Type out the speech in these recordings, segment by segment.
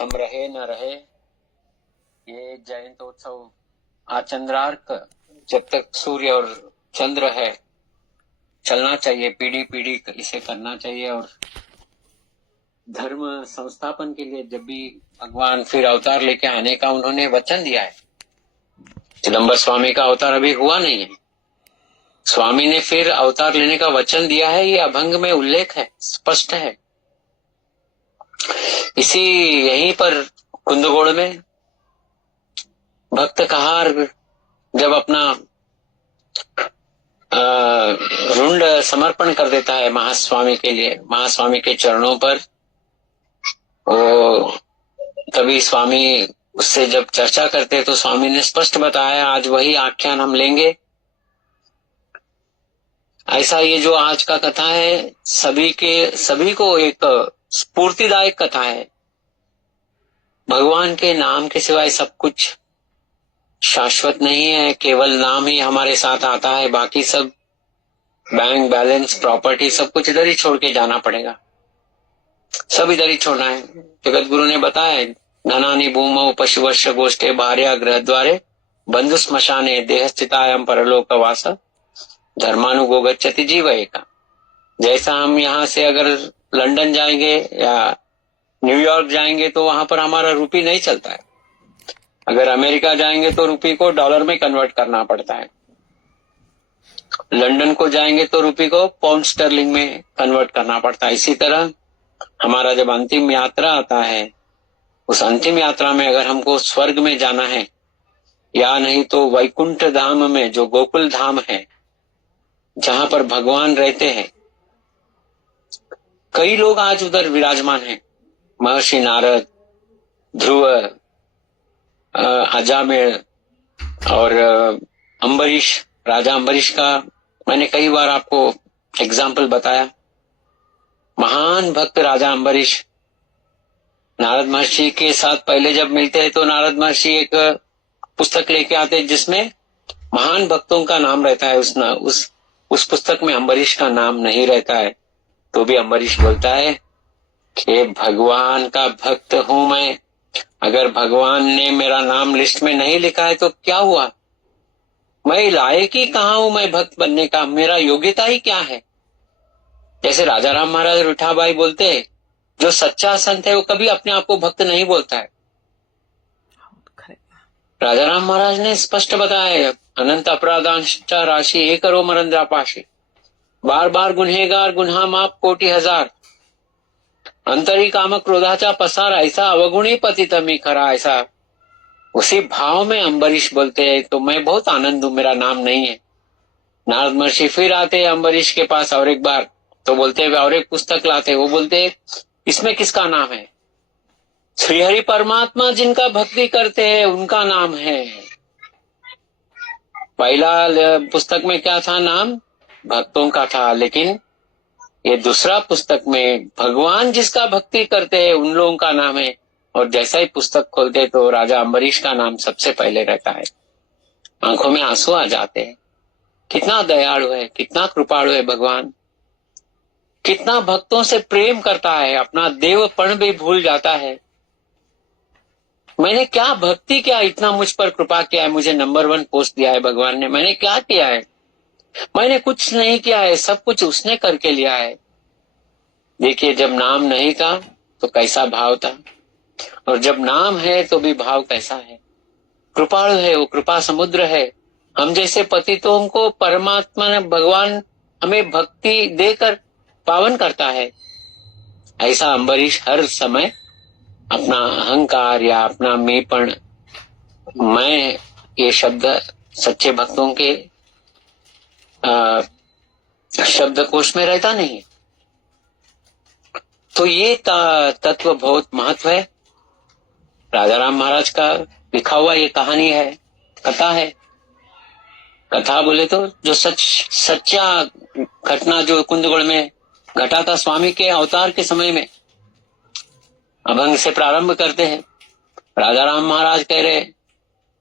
हम रहे न रहे, ये जयंतोत्सव आज चंद्रार्क, जब तक सूर्य और चंद्र है चलना चाहिए, पीढ़ी पीढ़ी इसे करना चाहिए। और धर्म संस्थापन के लिए जब भी भगवान फिर अवतार लेके आने का उन्होंने वचन दिया है, चिदंबर स्वामी का अवतार अभी हुआ नहीं है, स्वामी ने फिर अवतार लेने का वचन दिया है, ये अभंग में उल्लेख है, स्पष्ट है। इसी यहीं पर कुंदगोड़ में भक्त कहार जब अपना रुंड समर्पण कर देता है महास्वामी के लिए, महास्वामी के चरणों पर, वो तभी स्वामी उससे जब चर्चा करते तो स्वामी ने स्पष्ट बताया, आज वही आख्यान हम लेंगे। ऐसा ये जो आज का कथा है सभी को एक स्फूर्तिदायक कथा है। भगवान के नाम के सिवाय सब कुछ शाश्वत नहीं है, केवल नाम ही हमारे साथ आता है, बाकी सब बैंक बैलेंस प्रॉपर्टी सब कुछ इधर ही छोड़ के जाना पड़ेगा, सब इधर ही छोड़ना है। जगत गुरु ने बताया, धनानि भूमौ पशुवश गोष्ठे भार्या गृह द्वारे बंधु स्मशाने देह स्थितायाम परलोक वास धर्मानुगो गच्छति जीव एका। जैसा हम यहाँ से अगर लंदन जाएंगे या न्यूयॉर्क जाएंगे तो वहां पर हमारा रुपी नहीं चलता है, अगर अमेरिका जाएंगे तो रुपी को डॉलर में कन्वर्ट करना पड़ता है, लंदन को जाएंगे तो रुपी को पाउंड स्टर्लिंग में कन्वर्ट करना पड़ता है। इसी तरह हमारा जब अंतिम यात्रा आता है, उस अंतिम यात्रा में अगर हमको स्वर्ग में जाना है या नहीं तो वैकुंठ धाम में, जो गोकुल धाम है जहां पर भगवान रहते हैं, कई लोग आज उधर विराजमान हैं, महर्षि नारद, ध्रुव, अजामिल और अम्बरीश, राजा अम्बरीश का मैंने कई बार आपको एग्जाम्पल बताया। महान भक्त राजा अम्बरीश नारद महर्षि के साथ पहले जब मिलते हैं तो नारद महर्षि एक पुस्तक लेके आते हैं जिसमें महान भक्तों का नाम रहता है, उस पुस्तक में अम्बरीश का नाम नहीं रहता है, तो भी अम्बरीश बोलता है कि भगवान का भक्त हूं मैं, अगर भगवान ने मेरा नाम लिस्ट में नहीं लिखा है तो क्या हुआ, मैं लायक ही कहाँ हूं मैं भक्त बनने का, मेरा योग्यता ही क्या है। जैसे राजा राम महाराज रुठाबाई बोलते हैं, जो सच्चा संत है वो कभी अपने आप को भक्त नहीं बोलता है। राजा राम महाराज ने स्पष्ट बताया, अनंत अपराधांश राशि एक करो मरंद्रापाशी, बार बार गुन्हेगार गुन्हा माप कोटि हजार, अंतरी काम क्रोधाचा पसार, ऐसा अवगुणी पतित मी खरा। ऐसा उसी भाव में अम्बरीश बोलते हैं, तो मैं बहुत आनंद हूं, मेरा नाम नहीं है। नारद महर्षि फिर आते अम्बरीश के पास और एक बार, तो बोलते हैं और एक पुस्तक लाते, वो बोलते हैं इसमें किसका नाम है, श्रीहरि परमात्मा जिनका भक्ति करते हैं उनका नाम है। पहला पुस्तक में क्या था, नाम भक्तों का था, लेकिन ये दूसरा पुस्तक में भगवान जिसका भक्ति करते हैं उन लोगों का नाम है। और जैसा ही पुस्तक खोलते तो राजा अम्बरीश का नाम सबसे पहले रहता है। आंखों में आंसू आ जाते हैं, कितना दयालु है, कितना कृपालु है भगवान, कितना भक्तों से प्रेम करता है, अपना देवपण भी भूल जाता है। मैंने क्या भक्ति किया, इतना मुझ पर कृपा किया है, मुझे नंबर 1 पोस्ट दिया है भगवान ने, मैंने क्या किया है, मैंने कुछ नहीं किया है, सब कुछ उसने करके लिया है। देखिए जब नाम नहीं था तो कैसा भाव था, और जब नाम है तो भी भाव कैसा है। कृपालु है वो, कृपा समुद्र है। हम जैसे पतितों को परमात्मा ने, भगवान हमें भक्ति देकर पावन करता है। ऐसा अम्बरीश हर समय अपना अहंकार या अपना मेपन, मैं, ये शब्द सच्चे भक्तों के शब्दकोश में रहता नहीं। तो ये तत्व बहुत महत्व है। राजा राम महाराज का लिखा हुआ ये कहानी है, कथा है। कथा बोले तो जो सच्चा घटना जो कुंदगोड़ में घटा था स्वामी के अवतार के समय में, अभंग से प्रारंभ करते हैं। राजा राम महाराज कह रहे,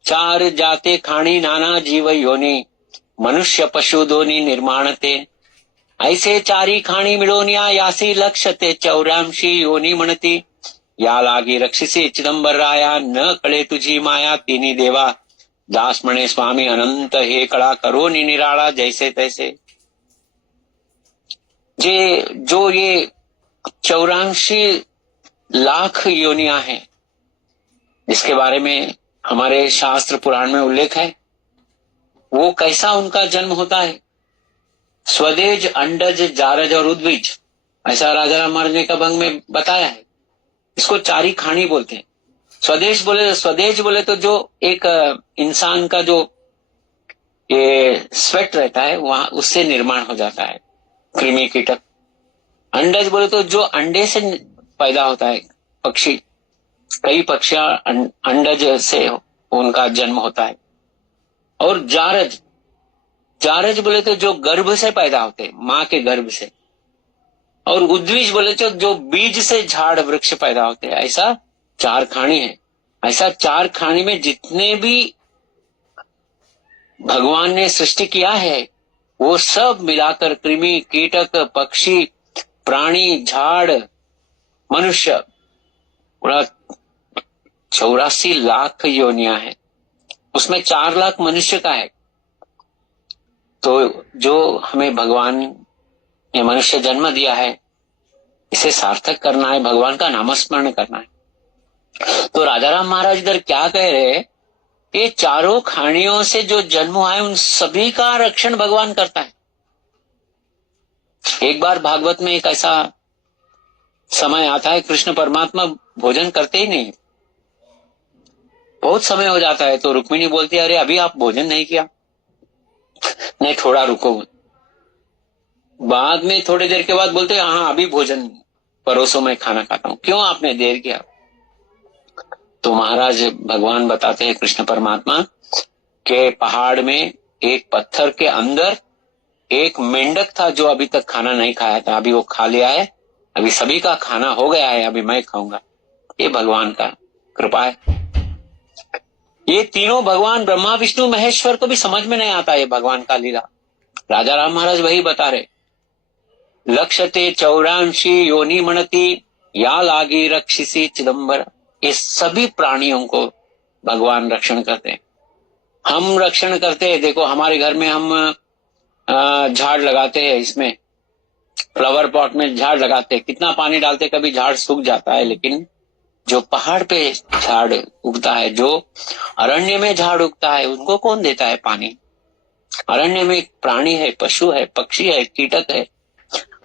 चार जाते खाणी नाना जीव योनि, मनुष्य पशु दोनी निर्माणते, ऐसे चारी खाणी मिळोनिया यासी लक्षते 84 योनी म्हणती, या लागी रक्षिसी चिदंबर राया, न कळे तुझी माया तिन्ही देवा, दास म्हणे स्वामी अनंत हे कळा, करो निराळा जैसे तैसे। जो ये 84 लाख योनियां हैं, जिसके बारे में हमारे शास्त्र पुराण में उल्लेख है, वो कैसा उनका जन्म होता है। स्वदेज, अंडज, जारज और उद्विज, ऐसा राजा राम महाराज ने कभंग में बताया है। इसको चारी खानी बोलते हैं। स्वदेज बोले तो जो एक इंसान का जो ये स्वेट रहता है वहां उससे निर्माण हो जाता है कृमि कीटक। अंडज बोले तो जो अंडे से पैदा होता है पक्षी, कई पक्षियां अंडज से उनका जन्म होता है। और जारज बोले तो जो गर्भ से पैदा होते हैं, मां के गर्भ से। और उद्विज बोले तो जो बीज से झाड़ वृक्ष पैदा होते हैं। ऐसा 4 खानी है। ऐसा 4 खानी में जितने भी भगवान ने सृष्टि किया है वो सब मिलाकर कृमि, कीटक, पक्षी, प्राणी, झाड़, मनुष्य, पूरा 84 लाख योनियां हैं। उसमें 4 लाख मनुष्य का है। तो जो हमें भगवान ने मनुष्य जन्म दिया है, इसे सार्थक करना है, भगवान का नामस्मरण करना है। तो राजा राम महाराज इधर क्या कह रहे हैं, ये चारों खानियों से जो जन्म हुआ है उन सभी का रक्षण भगवान करता है। एक बार भागवत में एक ऐसा समय आता है, कृष्ण परमात्मा भोजन करते ही नहीं, बहुत समय हो जाता है। तो रुक्मिणी बोलती है, अरे अभी आप भोजन नहीं किया। नहीं, थोड़ा रुको। बाद में थोड़ी देर के बाद बोलते हैं, हाँ अभी भोजन परोसो, मैं खाना खाता हूं। क्यों आपने देर किया? तो महाराज भगवान बताते हैं, कृष्ण परमात्मा, के पहाड़ में एक पत्थर के अंदर एक मेंढक था जो अभी तक खाना नहीं खाया था। अभी वो खा लिया है, अभी सभी का खाना हो गया है, अभी मैं खाऊंगा। ये भगवान का कृपा है। ये तीनों भगवान ब्रह्मा विष्णु महेश्वर को भी समझ में नहीं आता ये भगवान का लीला। राजा राम महाराज वही बता रहे, लक्षते 84 योनि मणति, या लागी रक्षिसी चिदंबर। ये सभी प्राणियों को भगवान रक्षण करते हैं। हम रक्षण करते हैं। देखो हमारे घर में हम झाड़ लगाते हैं, इसमें फ्लावर पॉट में झाड़ लगाते हैं, कितना पानी डालते, कभी झाड़ सूख जाता है। लेकिन जो पहाड़ पे झाड़ उगता है, जो अरण्य में झाड़ उगता है, उनको कौन देता है पानी? अरण्य में प्राणी है, पशु है, पक्षी है, कीटक है,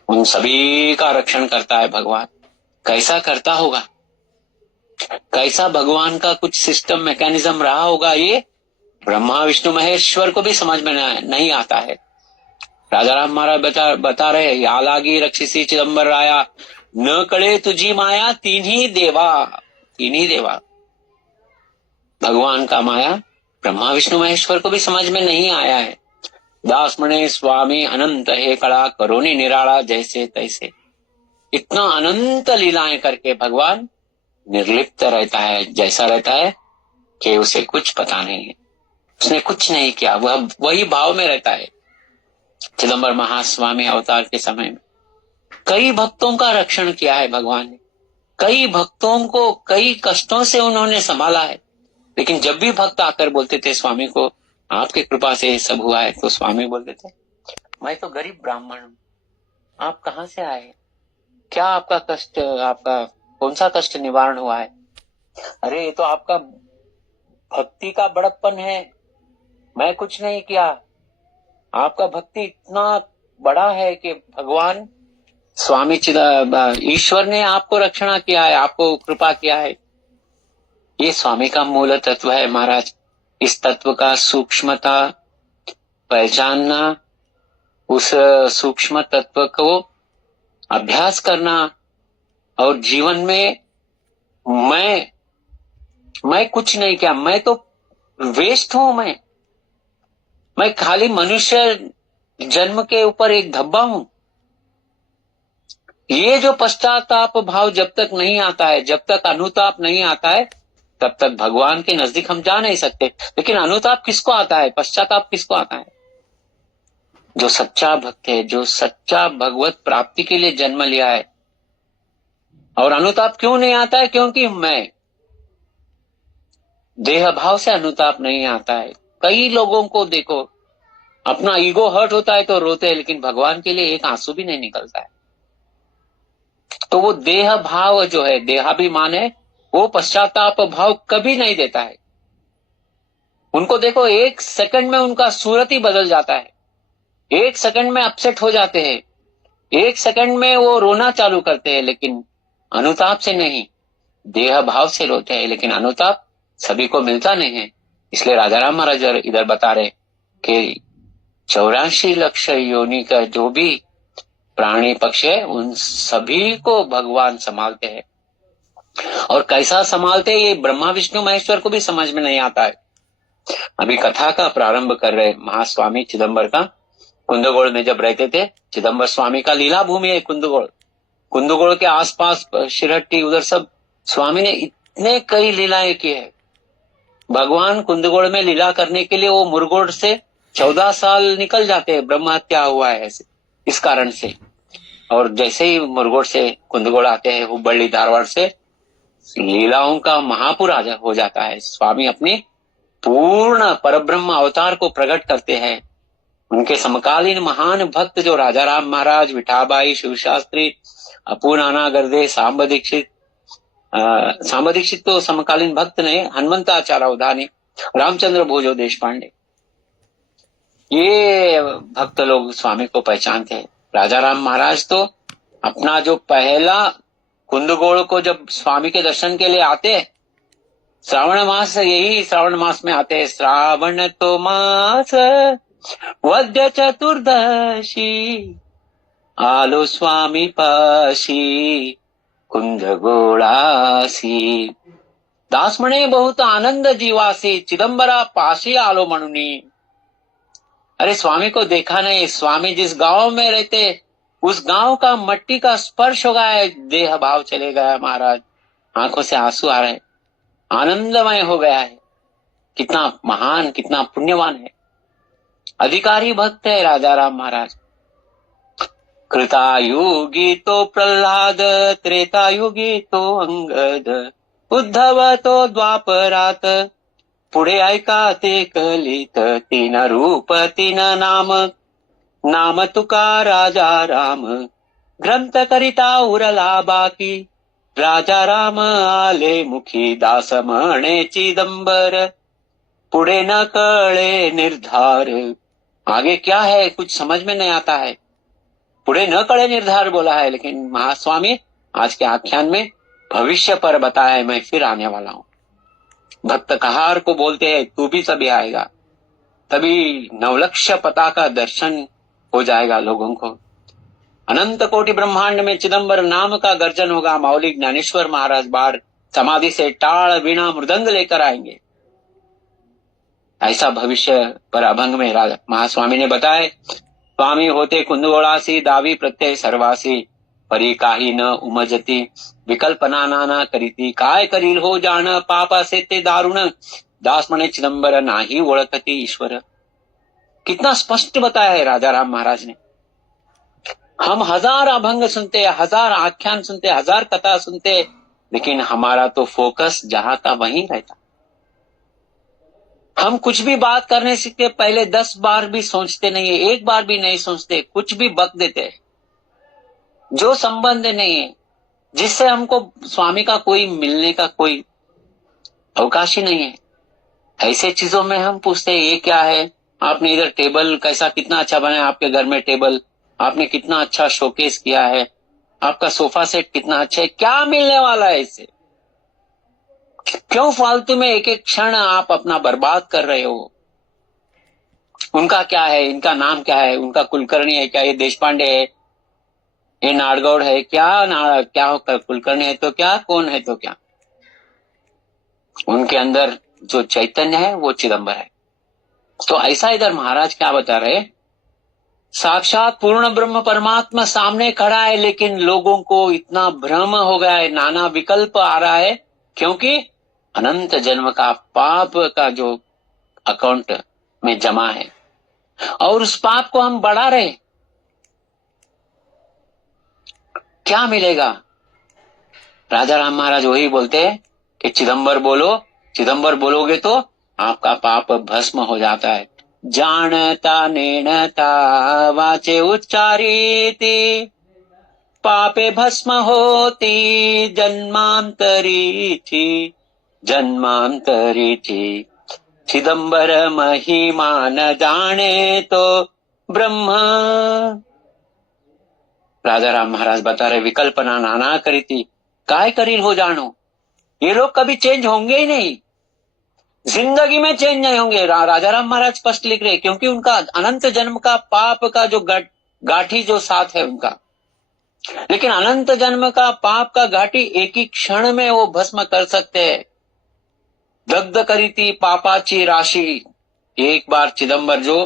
उन सभी का रक्षण करता है भगवान। कैसा करता होगा, कैसा भगवान का कुछ सिस्टम मैकेनिज्म रहा होगा, ये ब्रह्मा विष्णु महेश्वर को भी समझ में नहीं आता है। राजा राम महाराज बता रहे, या लागी रक्षिसी चिदंबर राया, न कळे तुझी माया तीन्ही देवा। भगवान का माया ब्रह्मा विष्णु महेश्वर को भी समझ में नहीं आया है। दास मणे स्वामी अनंत हे कड़ा, करोनी निराला जैसे तैसे। इतना अनंत लीलाएं करके भगवान निर्लिप्त रहता है, जैसा रहता है कि उसे कुछ पता नहीं है, उसने कुछ नहीं किया, वह वही भाव में रहता है। चिदंबर महास्वामी अवतार के समय में कई भक्तों का रक्षण किया है भगवान ने। कई भक्तों को कई कष्टों से उन्होंने संभाला है। लेकिन जब भी भक्त आकर बोलते थे स्वामी को, आपकी कृपा से सब हुआ है, तो स्वामी बोलते थे, मैं तो गरीब ब्राह्मण हूं, आप कहां से आए, क्या आपका कष्ट, आपका कौन सा कष्ट निवारण हुआ है? अरे ये तो आपका भक्ति का बड़प्पन है, मैं कुछ नहीं किया। आपका भक्ति इतना बड़ा है कि भगवान स्वामी ईश्वर ने आपको रक्षणा किया है, आपको कृपा किया है। ये स्वामी का मूल तत्व है महाराज। इस तत्व का सूक्ष्मता पहचानना, उस सूक्ष्म तत्व को अभ्यास करना, और जीवन में मैं कुछ नहीं किया, मैं तो वेस्ट हूं, मैं खाली मनुष्य जन्म के ऊपर एक धब्बा हूं। ये जो पश्चाताप भाव जब तक नहीं आता है, जब तक अनुताप नहीं आता है, तब तक भगवान के नजदीक हम जा नहीं सकते। लेकिन अनुताप किसको आता है, पश्चाताप किसको आता है? जो सच्चा भक्त है, जो सच्चा भगवत प्राप्ति के लिए जन्म लिया है, और अनुताप क्यों नहीं आता है? क्योंकि मैं देह भाव से अनुताप नहीं आता है। कई लोगों को देखो, अपना ईगो हर्ट होता है तो रोते हैं, लेकिन भगवान के लिए एक आंसू भी नहीं निकलता है। तो वो देह भाव जो है, देहाभिमान है, वो पश्चाताप भाव कभी नहीं देता है। उनको देखो, एक सेकंड में उनका सूरत ही बदल जाता है, एक सेकंड में अपसेट हो जाते हैं, एक सेकंड में वो रोना चालू करते हैं, लेकिन अनुताप से नहीं, देह भाव से रोते हैं। लेकिन अनुताप सभी को मिलता नहीं है। इसलिए राजा राम महाराज इधर बता रहे कि 84 लाख योनि का जो भी प्राणी पक्ष है, उन सभी को भगवान संभालते हैं। और कैसा संभालते हैं, ये ब्रह्मा विष्णु महेश्वर को भी समझ में नहीं आता है। अभी कथा का प्रारंभ कर रहे महास्वामी चिदंबर का। कुंदगोल में जब रहते थे, चिदंबर स्वामी का लीला भूमि है कुंदगोल। कुंदगोल के आसपास शिरहट्टी, उधर सब स्वामी ने इतने कई लीलाएं की है। भगवान कुंदगोल में लीला करने के लिए वो मुरगोड से 14 साल निकल जाते हैं। ब्रह्म हत्या हुआ है ऐसे, इस कारण से। और जैसे ही मुरगोड से कुंदगोल आते हैं, हुबಳ್ಳಿ धारवाड़ से, लीलाओं का महापुर हो जाता है। स्वामी अपनी पूर्ण परब्रह्म अवतार को प्रकट करते हैं। उनके समकालीन महान भक्त जो राजा राम महाराज, विठाबाई, शिवशास्त्री, अपू नाना गर्दे, सांब दीक्षित, सांब दीक्षित तो समकालीन भक्त नहीं, हनुमंताचार्य अवधानी, रामचंद्र भोजो देशपांडे, ये भक्त लोग स्वामी को पहचानते हैं। राजा राम महाराज तो अपना जो पहला कुंदगोल को जब स्वामी के दर्शन के लिए आते हैं, श्रावण मास, यही श्रावण मास में आते हैं। श्रावण तो मास वद्य चतुर्दशी, आलो स्वामी पाशी कुंदगोळासी, दास म्हणे बहुत आनंद जीवासी, चिदंबरा पाशी आलो म्हणुनी। अरे स्वामी को देखा नहीं, स्वामी जिस गांव में रहते उस गांव का मट्टी का स्पर्श हो गया है, देह भाव चले गया महाराज, आंखों से आंसू आ रहे, आनंदमय हो गया है। कितना महान, कितना पुण्यवान है, अधिकारी भक्त है राजा राम महाराज। कृतायुगी तो प्रल्हाद, त्रेतायुगी तो अंगद, उद्धव तो द्वापरात, पुढे ऐका ते कलित, तीन रूप तीन नाम, नाम तुका राजा राम, ग्रंथ करिता उरला बाकी, राजा राम आले मुखी, दास म्हणे चिदंबर, पुढे न कळे निर्धार। आगे क्या है कुछ समझ में नहीं आता है, पुढे न कळे निर्धार बोला है, लेकिन महास्वामी आज के आख्यान में भविष्य पर बताया है, मैं फिर आने वाला हूं। भक्त कहार को बोलते हैं, तू भी सभी आएगा, तभी नवलक्ष पता का दर्शन हो जाएगा लोगों को। अनंत कोटि ब्रह्मांड में चिदंबर नाम का गर्जन होगा। मौली ज्ञानेश्वर महाराज बाहर समाधि से टाल, वीणा, मृदंग लेकर आएंगे। ऐसा भविष्य पर अभंग में राजा महास्वामी ने बताए। स्वामी होते कुंदगोळासी, दावी प्रत्यय सर्वासी, परी काही न उमजती, विकल्पना नाना करीती, काय करील हो जाण, पाप असे ते दारुण, दास म्हणे चिदंबर नाही ओळखती ईश्वर। कितना स्पष्ट बताया है राजा राम महाराज ने। हम हजार अभंग सुनते, हजार आख्यान सुनते, हजार कथा सुनते, लेकिन हमारा तो फोकस जहां का वहीं रहता। हम कुछ भी बात करने से पहले 10 बार भी सोचते नहीं है, एक बार भी नहीं सोचते, कुछ भी बक देते। जो संबंध नहीं है, जिससे हमको स्वामी का कोई मिलने का कोई अवकाश ही नहीं है, ऐसे चीजों में हम पूछते हैं ये क्या है, आपने इधर टेबल कैसा, कितना अच्छा बनाया आपके घर में टेबल, आपने कितना अच्छा शोकेस किया है, आपका सोफा सेट कितना अच्छा है, क्या मिलने वाला है इससे? क्यों फालतू में एक एक क्षण आप अपना बर्बाद कर रहे हो? उनका क्या है, इनका नाम क्या है, उनका कुलकर्णी है क्या, ये देशपांडे है, ये नाडगौड़ है क्या, क्या होकर कुलकर्णी है तो क्या, कौन है तो क्या? उनके अंदर जो चैतन्य है वो चिदंबर है। तो ऐसा इधर महाराज क्या बता रहे, साक्षात पूर्ण ब्रह्म परमात्मा सामने खड़ा है, लेकिन लोगों को इतना भ्रम हो गया है, नाना विकल्प आ रहा है, क्योंकि अनंत जन्म का पाप का जो अकाउंट में जमा है, और उस पाप को हम बढ़ा रहे। क्या मिलेगा? राजा राम महाराज वही बोलते हैं कि चिदंबर बोलो, चिदंबर बोलोगे तो आपका पाप भस्म हो जाता है। जानता नेणता वाचे उच्चारीति पापे भस्म होती जन्मांतरी जन्मांतरी। चिदंबर महिमा न जाने तो ब्रह्म। राजा राम महाराज बता रहे विकल्पना नाना करी थी, काय करील हो जानो। ये लोग कभी चेंज होंगे ही नहीं, जिंदगी में चेंज नहीं होंगे। राजा राम महाराज स्पष्ट लिख रहे, क्योंकि उनका अनंत जन्म का पाप का जो गाठी जो साथ है उनका, लेकिन अनंत जन्म का पाप का घाटी एक ही क्षण में वो भस्म कर सकते हैं। दग्ध करी थी पापाची राशि। एक बार चिदंबर जो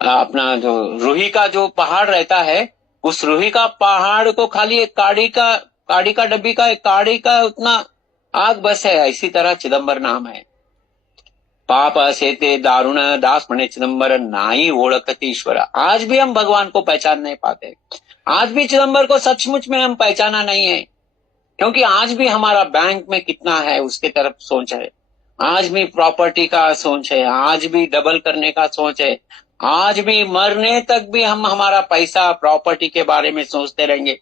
अपना जो रूही का जो पहाड़ रहता है, उस रूही का पहाड़ को खाली एक काड़ी का डब्बी का एक काड़ी का उतना आग बस है, इसी तरह चिदंबर नाम है। पाप असे ते दारुण दास मने चिदंबर नाई ओळखती ईश्वर। आज भी हम भगवान को पहचान नहीं पाते, आज भी चिदंबर को सचमुच में हम पहचाना नहीं है, क्योंकि आज भी हमारा बैंक में कितना है उसके तरफ सोच है, आज भी प्रॉपर्टी का सोच है, आज भी डबल करने का सोच है, आज भी मरने तक भी हम हमारा पैसा प्रॉपर्टी के बारे में सोचते रहेंगे।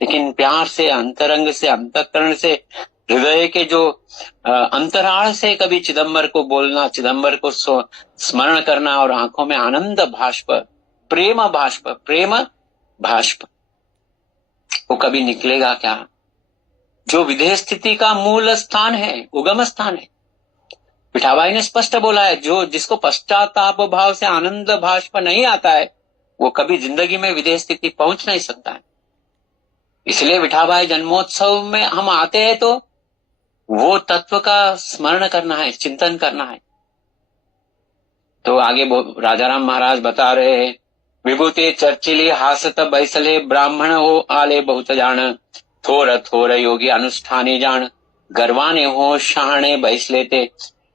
लेकिन प्यार से, अंतरंग से, अंतःकरण से, हृदय के जो अंतराल से कभी चिदंबर को बोलना, चिदंबर को स्मरण करना और आंखों में आनंद भाष्प, प्रेम भाष्प वो कभी निकलेगा क्या? जो विधेय स्थिति का मूल स्थान है, उगम स्थान है। पिठाबाई ने स्पष्ट बोला है, जो जिसको पश्चाताप भाव से आनंद भाष्प नहीं आता है वो कभी जिंदगी में विधेय स्थिति पहुंच नहीं सकता है। इसलिए विठाबाई जन्मोत्सव में हम आते हैं तो वो तत्व का स्मरण करना है, चिंतन करना है। तो आगे राजा राम महाराज बता रहे हैं, विभूति चर्चिली हासत बैसले ब्राह्मण हो आले बहुत जान, थोर थोर योगी अनुष्ठानी जान, गर्वाने हो शहाणे बैसले ते,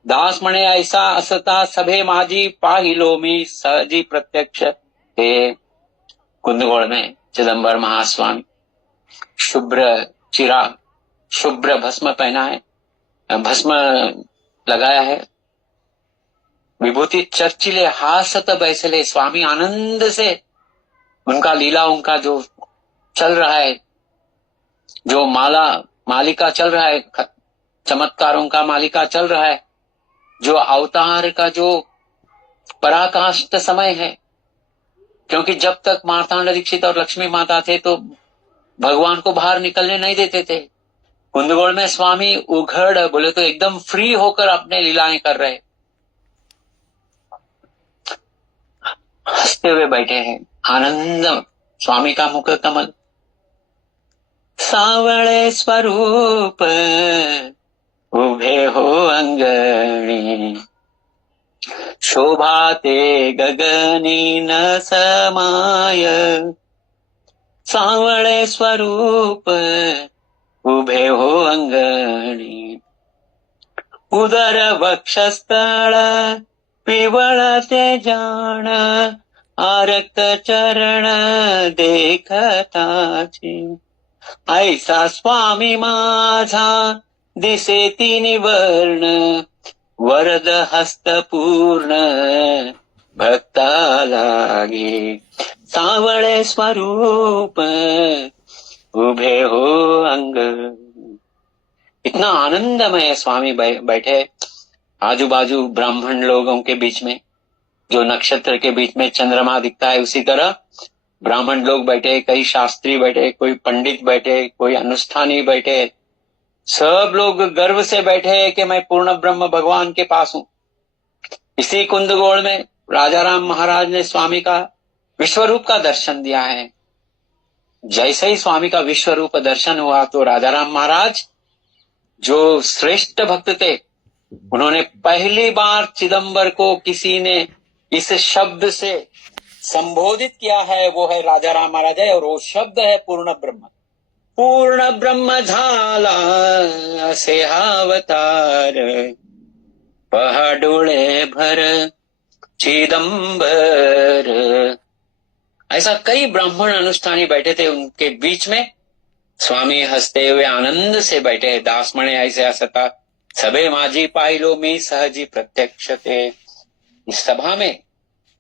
दास मणे ऐसा असता सभे माझी पाहिलो मी सहजी प्रत्यक्ष। ते कुंदगोल में चिदंबर महास्वामी शुभ्र चिरा, शुभ्र भस्म पहना है, भस्म लगाया है, विभूति चर्चिले हासत बैसले, स्वामी आनंद से उनका लीला, उनका जो चल रहा है, जो मालिका चल रहा है, चमत्कारों का मालिका चल रहा है, जो अवतार का जो पराकाष्ठ समय है। क्योंकि जब तक मार्तांड दीक्षित और लक्ष्मी माता थे तो भगवान को बाहर निकलने नहीं देते थे। कुंदगोल में स्वामी उघड़ बोले तो एकदम फ्री होकर अपने लीलाएं कर रहे, हंसते हुए बैठे हैं, आनंद स्वामी का मुख कमल। सावळे स्वरूप उभे हो अंगणी, शोभाते गगनी न समाय, सावळे स्वरूप उभे हो अंगणी, उदर वक्षस्थळ पिवळते जाण, आरक्त चरण देखताची, ऐसा स्वामी माझा दिसे तिन्ही वर्ण, वरद हस्त पूर्ण भक्ता लागे, सावळे स्वरूप उभे हो अंग। इतना आनंदमय स्वामी बैठे, आजू बाजू ब्राह्मण लोगों के बीच में, जो नक्षत्र के बीच में चंद्रमा दिखता है उसी तरह ब्राह्मण लोग बैठे, कई शास्त्री बैठे, कोई पंडित बैठे, कोई अनुष्ठानी बैठे, सब लोग गर्व से बैठे कि मैं पूर्ण ब्रह्म भगवान के पास हूं। इसी कुंदगोल में राजा राम महाराज ने स्वामी का विश्वरूप का दर्शन दिया है। जैसे ही स्वामी का विश्वरूप दर्शन हुआ तो राजा राम महाराज जो श्रेष्ठ भक्त थे, उन्होंने पहली बार चिदंबर को किसी ने इस शब्द से संबोधित किया है, वो है राजा राम महाराज है, और वो शब्द है पूर्ण ब्रह्म। पूर्ण ब्रह्म झाला असे अवतार, पहाडोळे भर चिदंबर। ऐसा कई ब्राह्मण अनुष्ठानी बैठे थे, उनके बीच में स्वामी हंसते हुए आनंद से बैठे। दास म्हणे ऐसे हसता सबे माझी पाहिलो मी सहजी प्रत्यक्ष थे। इस सभा में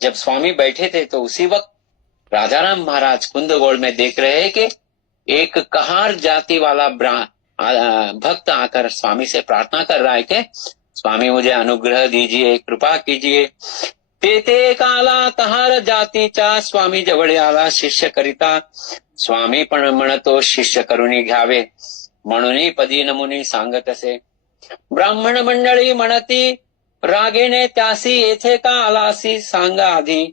जब स्वामी बैठे थे तो उसी वक्त राजाराम महाराज कुंदगोल में देख रहे हैं कि एक कहार जाति वाला भक्त आकर स्वामी से प्रार्थना कर रहा है कि स्वामी मुझे अनुग्रह दीजिए, कृपा कीजिए। ते काला कहार जातीचा स्वामी जवळ आला शिष्य करिता। स्वामी पण म्हणतो शिष्य करुणी घ्यावे, म्हणून पदी नमुनी सांगत असे। ब्राह्मण मंडळी म्हणती रागेने त्यासी येथे का आलासी सांगा आधी।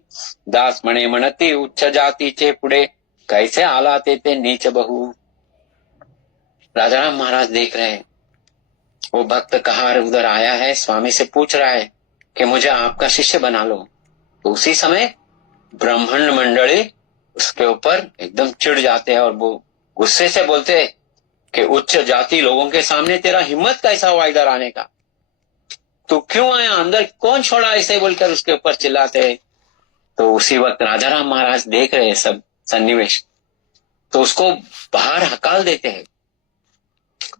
दास म्हणे म्हणती उच्च जातीचे पुढे कैसे आला ते नीच बहु। राजाराम महाराज देख रहे हैं, वो भक्त कहार उधर आया है, स्वामी से पूछ रहा है कि मुझे आपका शिष्य बना लो। तो उसी समय ब्राह्मण मंडली उसके ऊपर एकदम चिढ़ जाते हैं और वो गुस्से से बोलते हैं कि उच्च जाति लोगों के सामने तेरा हिम्मत कैसा हुआ इधर आने का, तू क्यों आया, अंदर कौन छोड़ा, ऐसे बोलकर उसके ऊपर चिल्लाते हैं। तो उसी वक्त राजाराम महाराज देख रहे हैं सब सन्निवेश, तो उसको बाहर हकाल देते हैं।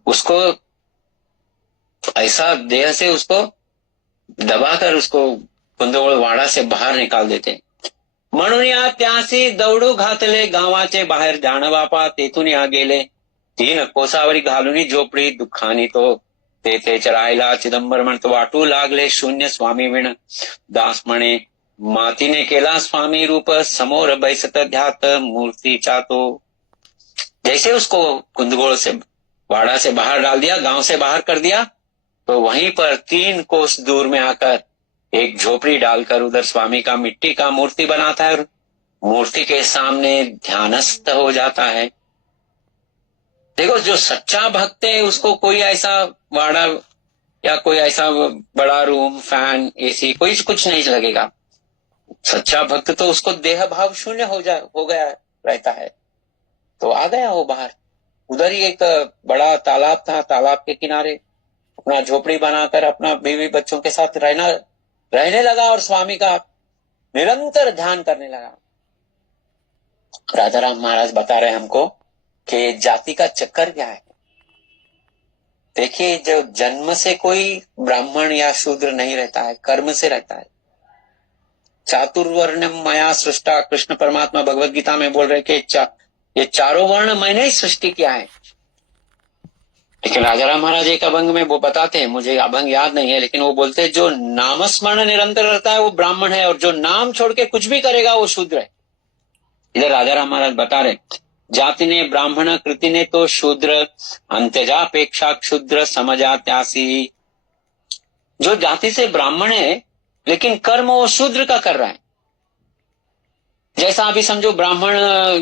उसको ऐसा देह से उसको दबाकर उसको कुंदगोळ वाडा से बाहर निकाल देते। म्हणून या त्यासी दौडू घातले गावाचे बाहेर जानबापा तेथून या गेले। 3 कोसावरी घालून झोपडी दुःखानी तो तेथेच राहिला। चिदंबर म्हणतो वाटू लागले शून्य स्वामी विण। दास म्हणे मातीने केला स्वामी रूप समोर बैसत ध्यात मूर्तीचा तो। जैसे उसको कुंदगोळ से वाड़ा से बाहर डाल दिया, गांव से बाहर कर दिया, तो वहीं पर 3 कोस दूर में आकर एक झोपड़ी डालकर उधर स्वामी का मिट्टी का मूर्ति बनाता है और मूर्ति के सामने ध्यानस्थ हो जाता है। देखो जो सच्चा भक्त है उसको कोई ऐसा वाड़ा या कोई ऐसा बड़ा रूम, फैन, एसी कोई कुछ नहीं लगेगा। सच्चा भक्त तो उसको देह भाव शून्य हो गया रहता है। तो आ गया वो बाहर। उधर ही एक बड़ा तालाब था, तालाब के किनारे अपना झोपड़ी बनाकर अपना बीवी बच्चों के साथ रहने लगा और स्वामी का निरंतर ध्यान करने लगा। राजाराम महाराज बता रहे हमको कि जाति का चक्कर क्या है। देखिए जो जन्म से कोई ब्राह्मण या शूद्र नहीं रहता है, कर्म से रहता है। चातुर्वर्ण्यम मया सृष्टा, कृष्ण परमात्मा भगवत गीता में बोल रहे कि ये चारों वर्ण मैंने ही सृष्टि किया है। लेकिन राजाराम महाराज एक अभंग में वो बताते हैं, मुझे अभंग याद नहीं है, लेकिन वो बोलते हैं जो नामस्मरण निरंतर रहता है वो ब्राह्मण है और जो नाम छोड़ के कुछ भी करेगा वो शूद्र है। इधर राजाराम महाराज बता रहे जाति ने ब्राह्मण कृति ने तो शूद्र अंत्यजापेक्षा क्षुद्र समझात्यासी। जो जाति से ब्राह्मण है लेकिन कर्म वो शूद्र का कर रहा है। जैसा अभी समझो ब्राह्मण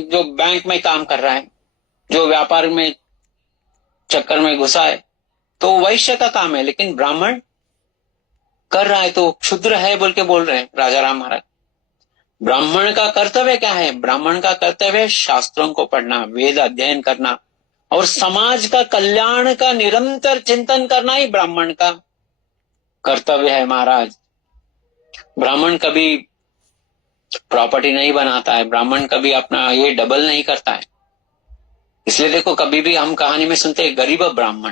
जो बैंक में काम कर रहा है, जो व्यापार में चक्कर में घुसा है, तो वैश्य का काम है, लेकिन ब्राह्मण कर रहा है तो क्षुद्र है बोल के बोल रहे हैं राजाराम महाराज। ब्राह्मण का कर्तव्य क्या है? ब्राह्मण का कर्तव्य शास्त्रों को पढ़ना, वेद अध्ययन करना और समाज का कल्याण का निरंतर चिंतन करना ही ब्राह्मण का कर्तव्य है महाराज। ब्राह्मण कभी प्रॉपर्टी नहीं बनाता है, ब्राह्मण कभी अपना ये डबल नहीं करता है। इसलिए देखो कभी भी हम कहानी में सुनते हैं गरीब ब्राह्मण,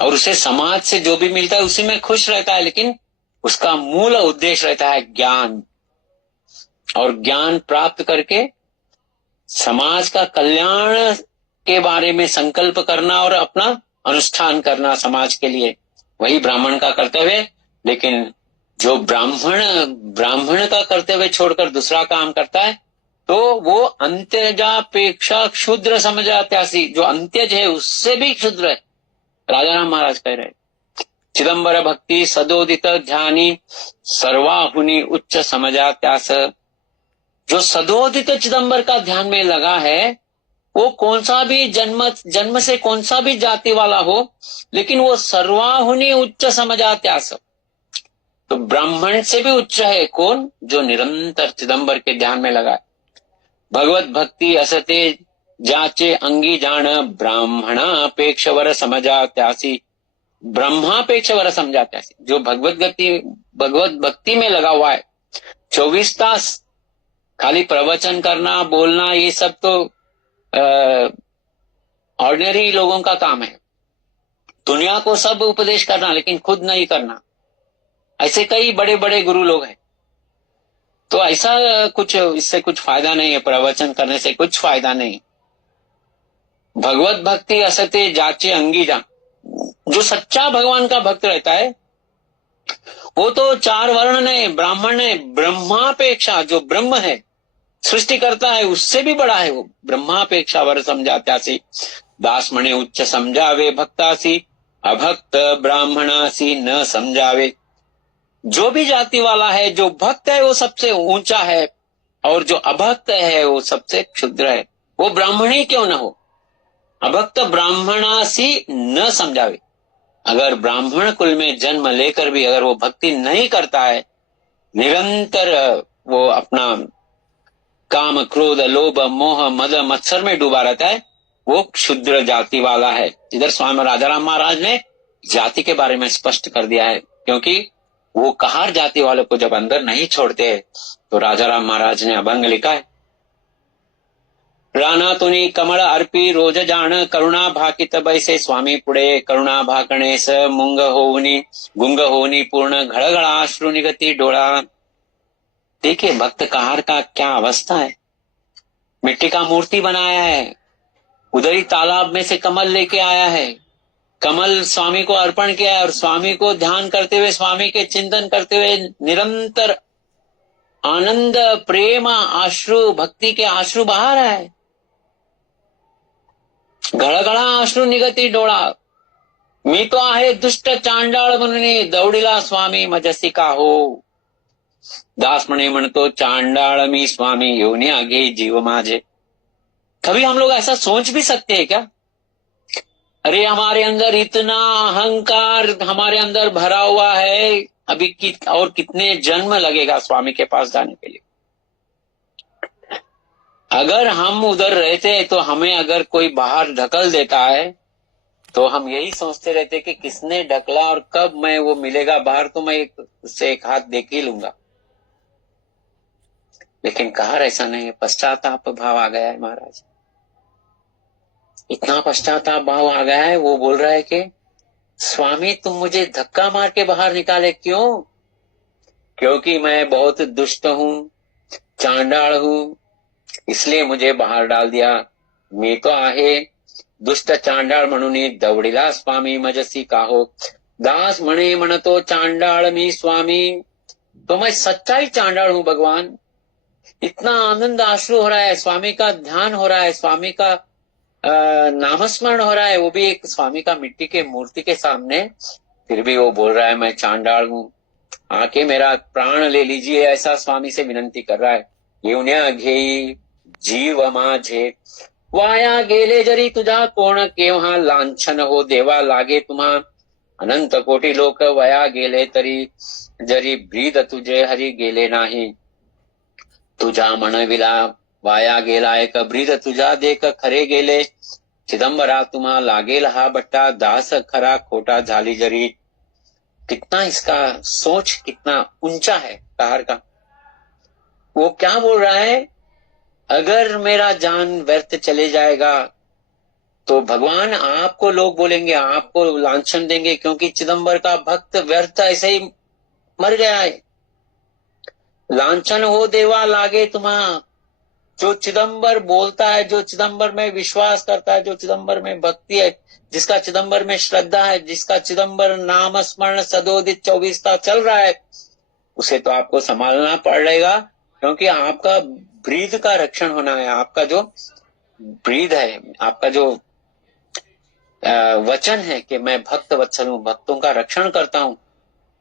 और उसे समाज से जो भी मिलता है उसी में खुश रहता है, लेकिन उसका मूल उद्देश्य रहता है ज्ञान, और ज्ञान प्राप्त करके समाज का कल्याण के बारे में संकल्प करना और अपना अनुष्ठान करना समाज के लिए, वही ब्राह्मण का कर्तव्य है। लेकिन जो ब्राह्मण का कर्तव्य छोड़कर दूसरा काम करता है तो वो अंत्यजापेक्षा क्षुद्र समझात्यासी, जो अंत्यज है उससे भी क्षुद्र है। राजाराम महाराज कह रहे चिदंबर भक्ति सदोदित ध्यानी सर्वाहुनि उच्च समझात्यास। जो सदोदित चिदंबर का ध्यान में लगा है वो कौन सा भी जन्म से कौन सा भी जाति वाला हो, लेकिन वो सर्वाहुनि उच्च समझात्यास, तो ब्राह्मण से भी उच्च है कौन? जो निरंतर चिदंबर के ध्यान में लगा है। भगवत भक्ति असते जाचे अंगी जान ब्राह्मणापेक्ष वर समझात्यासी। ब्रह्मापेक्ष वर समझात्यासी, जो भगवत भक्ति में लगा हुआ है 24 तास खाली प्रवचन करना, बोलना, ये सब तो ऑर्डिनरी लोगों का काम है दुनिया को सब उपदेश करना, लेकिन खुद नहीं करना। ऐसे कई बड़े बड़े गुरु लोग हैं। तो ऐसा कुछ, इससे कुछ फायदा नहीं है, प्रवचन करने से कुछ फायदा नहीं। भगवत भक्ति असते जाचे अंगीजा, जो सच्चा भगवान का भक्त रहता है वो तो चार वर्ण ने, ब्राह्मण ने, ब्रह्मापेक्षा, जो ब्रह्म है सृष्टि करता है उससे भी बड़ा है वो। ब्रह्मापेक्षा वर समझात्यासी, दास मणे उच्च समझावे भक्तासी, अभक्त ब्राह्मणासी न समझावे। जो भी जाति वाला है, जो भक्त है वो सबसे ऊंचा है, और जो अभक्त है वो सबसे क्षुद्र है। वो ब्राह्मण ही क्यों न हो, अभक्त ब्राह्मणासी न समझावे। अगर ब्राह्मण कुल में जन्म लेकर भी अगर वो भक्ति नहीं करता है, निरंतर वो अपना काम क्रोध लोभ मोह मद मत्सर में डूबा रहता है, वो क्षुद्र जाति वाला है। इधर स्वामी राजाराम महाराज ने जाति के बारे में स्पष्ट कर दिया है, क्योंकि वो कहार जाति वालों को जब अंदर नहीं छोड़ते तो राजाराम महाराज ने अभंग लिखा है, राणा तुनी कमल अर्पी रोज जान, करुणा भाकित बैसे स्वामी पुड़े, करुणा भाकणेस मुंग होनी गुंग होनी पूर्ण, घड़घड़ा अश्रु निगति डोळा। देखिए भक्त कहार का क्या अवस्था है। मिट्टी का मूर्ति बनाया है, उधर ही तालाब में से कमल लेके आया है, कमल स्वामी को अर्पण किया है, और स्वामी को ध्यान करते हुए, स्वामी के चिंतन करते हुए निरंतर आनंद प्रेम आश्रु भक्ति के आश्रु बहा रहा है। घळघळा अश्रु निगती डोळा, मी तो आहे दुष्ट चांडाळ म्हणून दौडिला स्वामी मजसी का हो। दास म्हणे म्हणतो चांडाळ मी स्वामी योनी आगे जीव माझे। कभी हम लोग ऐसा सोच भी सकते हैं क्या, अरे हमारे अंदर इतना अहंकार हमारे अंदर भरा हुआ है, अभी और कितने जन्म लगेगा स्वामी के पास जाने के लिए। अगर हम उधर रहते तो हमें अगर कोई बाहर ढकल देता है तो हम यही सोचते रहते कि किसने ढकला और कब मैं वो मिलेगा बाहर, तो मैं उससे एक हाथ देख ही लूंगा। लेकिन कहार ऐसा नहीं है, पश्चाताप भाव आ गया है महाराज, इतना पश्चाताप भाव आ गया है। वो बोल रहा है कि स्वामी तुम मुझे धक्का मार के बाहर निकाले क्यों, क्योंकि मैं बहुत दुष्ट हूं, चांडाल हूं, इसलिए मुझे बाहर डाल दिया। मी तो आहे दुष्ट चांडाळ म्हणून दौडिला स्वामी मजसी काहो। दास म्हणे म्हणतो चांडाळ मी स्वामी, तो मैं सच्चाई चांडाळ हूं भगवान। इतना आनंद आश्रु हो रहा है, स्वामी का ध्यान हो रहा है, स्वामी का नामस्मरण हो रहा है, वो भी एक स्वामी का मिट्टी के मूर्ति के सामने, फिर भी वो बोल रहा है मैं चांडाळ हूं, आके मेरा प्राण ले लीजिए, ऐसा स्वामी से विनंती कर रहा है। येऊन्या घेई जीव माझे, वाया गेले जरी तुझा कोण केव्हा लांछन हो, देवा लागे तुम्हा अनंत कोटी लोक वया गेले तरी, जरी ब्रीद तुझे हरी गेले नाही। तुझा म्हणविला वाया गेला एक ब्रीद तुझा देख खरे गेले, चिदंबरा तुम्हा लागेल हा बट्टा, दास खरा खोटा झाली जरी। कितना इसका सोच कितना ऊंचा है कहार का। वो क्या बोल रहा है, अगर मेरा जान व्यर्थ चले जाएगा तो भगवान आपको लोग बोलेंगे, आपको लांछन देंगे, क्योंकि चिदंबर का भक्त व्यर्थ ऐसे ही मर गया है। लांछन हो देवा लागे तुम्हा, जो चिदंबर बोलता है, जो चिदंबर में विश्वास करता है, जो चिदंबर में भक्ति है, जिसका चिदंबर में श्रद्धा है, जिसका चिदंबर नाम स्मरण सदोदित 24 चल रहा है, उसे तो आपको संभालना पड़ेगा, क्योंकि आपका ब्रीद का रक्षण होना है। आपका जो ब्रीद है, आपका जो वचन है कि मैं भक्त वत्सल हूं, भक्तों का रक्षण करता हूं,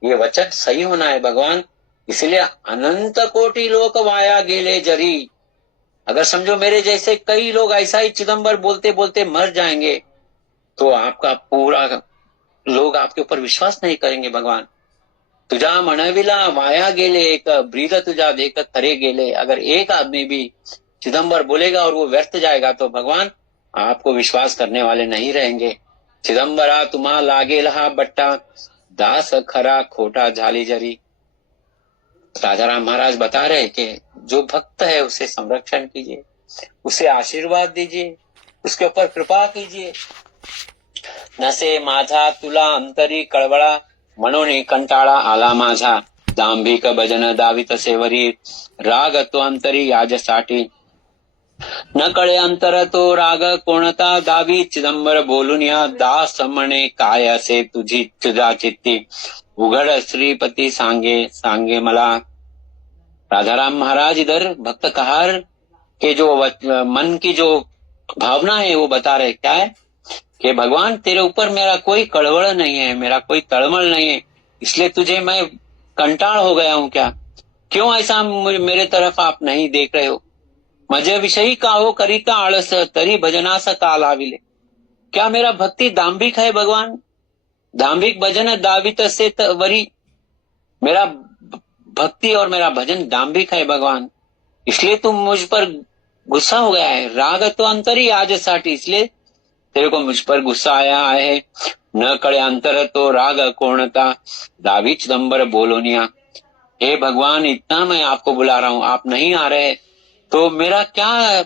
ये वचन सही होना है भगवान। इसलिए अनंत कोटि लोक वाया गेले जरी, अगर समझो मेरे जैसे कई लोग ऐसा ही चिदंबर बोलते बोलते मर जाएंगे तो आपका पूरा लोग आपके ऊपर विश्वास नहीं करेंगे। भगवान तुझा म्हणविला वाया गेले एक ब्रीद तुझा देख खरे गेले, अगर एक आदमी भी चिदंबर बोलेगा और वो व्यर्थ जाएगा तो भगवान आपको विश्वास करने वाले नहीं रहेंगे। चिदंबरा तुम्हा लागेल हा बट्टा, दास खरा खोटा झाली जरी। राजाराम महाराज बता रहे कि जो भक्त है उसे संरक्षण कीजिए, उसे आशीर्वाद दीजिए, उसके ऊपर कृपा कीजिए। नसे माझा तुला अंतरी कळवळा, मनोनी कंटाळा आला माझा, दांभिक भजन दावित सेवरी, राग तो अंतरी याजसाठी, न कळे अंतर तो राग कोणता, दावी चिदंबर बोलून या, दास म्हणे काय असे तुझा चित्ती, उघड श्रीपती सांगे सांगे मला। राधाराम महाराज इधर भक्त कहार के जो मन की जो भावना है वो बता रहे, क्या है कि भगवान तेरे ऊपर मेरा कोई कड़वड़ नहीं है, मेरा कोई तड़मल नहीं है, इसलिए तुझे मैं कंटाळ हो गया हूं क्या, क्यों ऐसा मेरे तरफ आप नहीं देख रहे हो। मजे विषयी का हो करिता आळस, तरी भजनास काल आविले। क्या मेरा भक्ति दांभिक है भगवान, दांभिक भजन दावित से वरी, मेरा भक्ति और मेरा भजन दांभिक है भगवान, इसलिए तुम मुझ पर गुस्सा हो गया है। राग तो अंतरी याजसाठी, इसलिए तेरे को मुझ पर गुस्सा आया है। न कळे अंतर तो राग कोणता, दावी चिदंबर बोलोनिया। हे भगवान, इतना मैं आपको बुला रहा हूं, आप नहीं आ रहे, तो मेरा क्या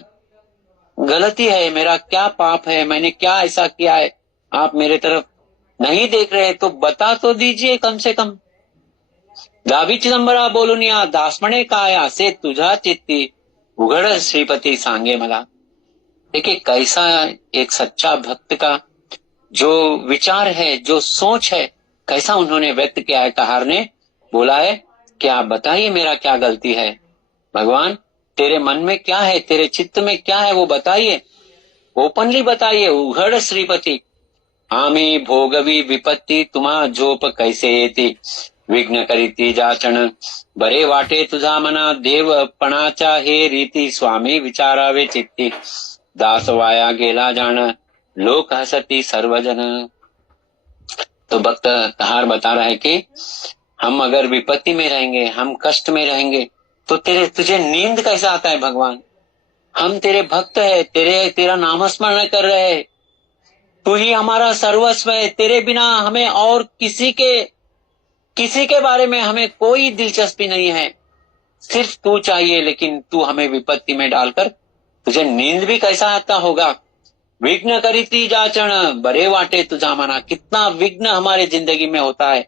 गलती है, मेरा क्या पाप है, मैंने क्या ऐसा किया है, आप मेरे तरफ नहीं देख रहे तो बता तो दीजिए कम से कम। दावी चिदंबरा बोलून या, दास म्हणे काय असे तुझा चित्ती, उघड श्रीपती सांगे मला। देखिए कैसा एक सच्चा भक्त का जो विचार है, जो सोच है, कैसा उन्होंने व्यक्त किया है। कहार ने बोला है कि आप बताइए मेरा क्या गलती है, भगवान तेरे मन में क्या है, तेरे चित्त में क्या है वो बताइए, ओपनली बताइए। उघड श्रीपती, आम्ही भोगवी विपत्ती, तुम्हा झोप कैसे येते, विघ्न करीती जाचण, बरे वाटे तुझा मना, देवपणाच्या हे रीती, स्वामी विचारावे चित्ती, दास वाया गेला जाण, लोक हसती सर्वजन। तो भक्त कहार बता रहा है कि हम अगर विपत्ति में रहेंगे, हम कष्ट में रहेंगे, तो तुझे नींद कैसा आता है भगवान, हम तेरे भक्त है, तेरा नामस्मरण कर रहे हैं, तू ही हमारा सर्वस्व है, तेरे बिना हमें और किसी के बारे में हमें कोई दिलचस्पी नहीं है, सिर्फ तू चाहिए, लेकिन तू हमें विपत्ति में डालकर तुझे नींद भी कैसा आता होगा। विघ्न करीती जाचण, बरे वाटे तुझा मना, कितना विघ्न हमारे जिंदगी में होता है।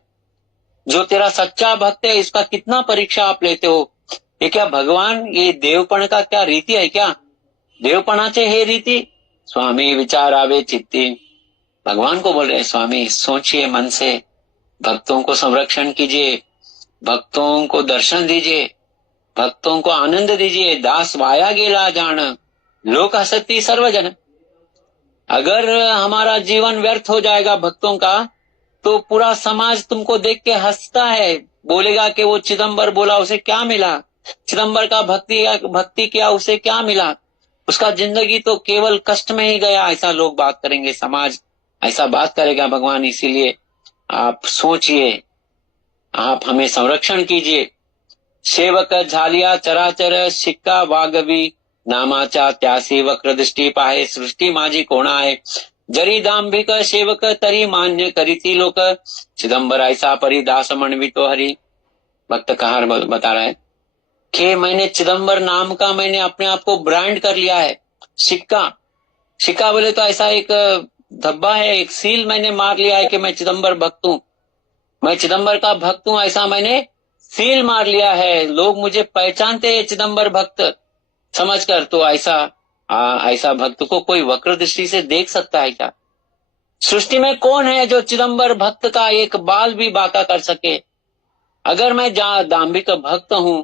जो तेरा सच्चा भक्त है इसका कितना परीक्षा आप लेते हो। ये क्या भगवान, ये देवपण का क्या रीति है क्या, देवपणाचे हे रीति, स्वामी विचारावे चित्ती। भगवान को बोल रहे स्वामी सोचिए मन से, भक्तों को संरक्षण कीजिए, भक्तों को दर्शन दीजिए, भक्तों को आनंद दीजिए। दास वाया गेला जान, लोक हसती सर्वजन। अगर हमारा जीवन व्यर्थ हो जाएगा भक्तों का, तो पूरा समाज तुमको देख के हंसता है, बोलेगा कि वो चिदंबर बोला उसे क्या मिला, चिदंबर का भक्ति किया उसे क्या मिला, उसका जिंदगी तो केवल कष्ट में ही गया, ऐसा लोग बात करेंगे, समाज ऐसा बात करेगा। भगवान इसीलिए आप सोचिए, आप हमें संरक्षण कीजिए। सेवक झालिया चराचर, शिक्का वागवी नामाचा, त्यासी वक्र दृष्टी पाहे, सृष्टी माझी कोणा आहे, जरी दांभिक सेवक तरी मान्य करीती लोक, चिदंबर ऐसा परी दास म्हणवितो हरि। भक्त कहार बता रहा है कि मैंने चिदंबर नाम का मैंने अपने आप को ब्रांड कर लिया है। सिक्का बोले तो ऐसा एक धब्बा है, एक सील मैंने मार लिया है कि मैं चिदंबर भक्त हूं, मैं चिदंबर का भक्त हूं, ऐसा मैंने सील मार लिया है। लोग मुझे पहचानते हैं चिदंबर भक्त समझकर। तो ऐसा भक्त को कोई वक्र दृष्टि से देख सकता है क्या? सृष्टि में कौन है जो चिदंबर भक्त का एक बाल भी बाका कर सके? अगर मैं दांभिक भक्त हूं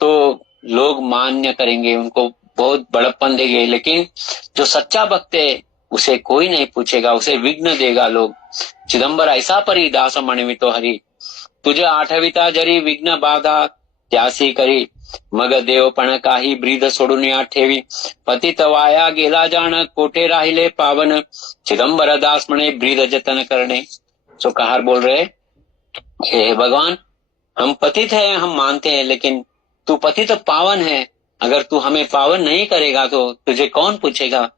तो लोग मान्य करेंगे, उनको बहुत बड़प्पन देंगे, लेकिन जो सच्चा भक्त है उसे कोई नहीं पूछेगा, उसे विघ्न देगा लोग। चिदंबर ऐसा परी दास म्हणवितो हरी, तुझे आठविता जरी विघ्न बाधा त्यासी करी, मग देवपण काही ब्रीद सोडून या ठेवी, पतित वाया गेला जाण, कोठे राहिले पावन, चिदंबर दास म्हणे ब्रीद जतन करणे। सो कहार बोल रहे हे भगवान, हम पतित हैं, हम मानते हैं, लेकिन तू पतित पावन है, अगर तू हमें पावन नहीं करेगा तो तुझे कौन पूछेगा।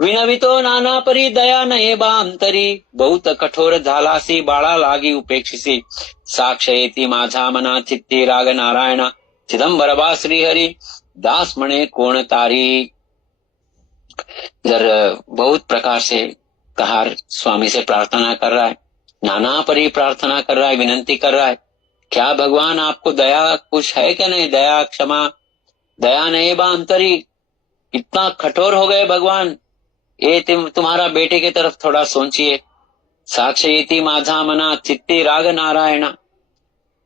विनवितो नाना परी दया नये बा अंतरी, बहुत कठोर झालासी बाळा लागी उपेक्षिसी, साक्ष येती माझा मना चित्ती राग नारायणा, चिदंबर बा श्रीहरी, दास म्हणे कोण तारी। इधर बहुत प्रकार से कहार स्वामी से प्रार्थना कर रहा है, नाना परी प्रार्थना कर रहा है, विनंती कर रहा है, क्या भगवान आपको दया कुछ है क्या नहीं, दया क्षमा दया नहीं बा अंतरी, इतना कठोर हो गए भगवान, ये तुम्हारा बेटे की तरफ थोड़ा सोचिए। साक्षयति माझा मना चित्ती राग नारायणा,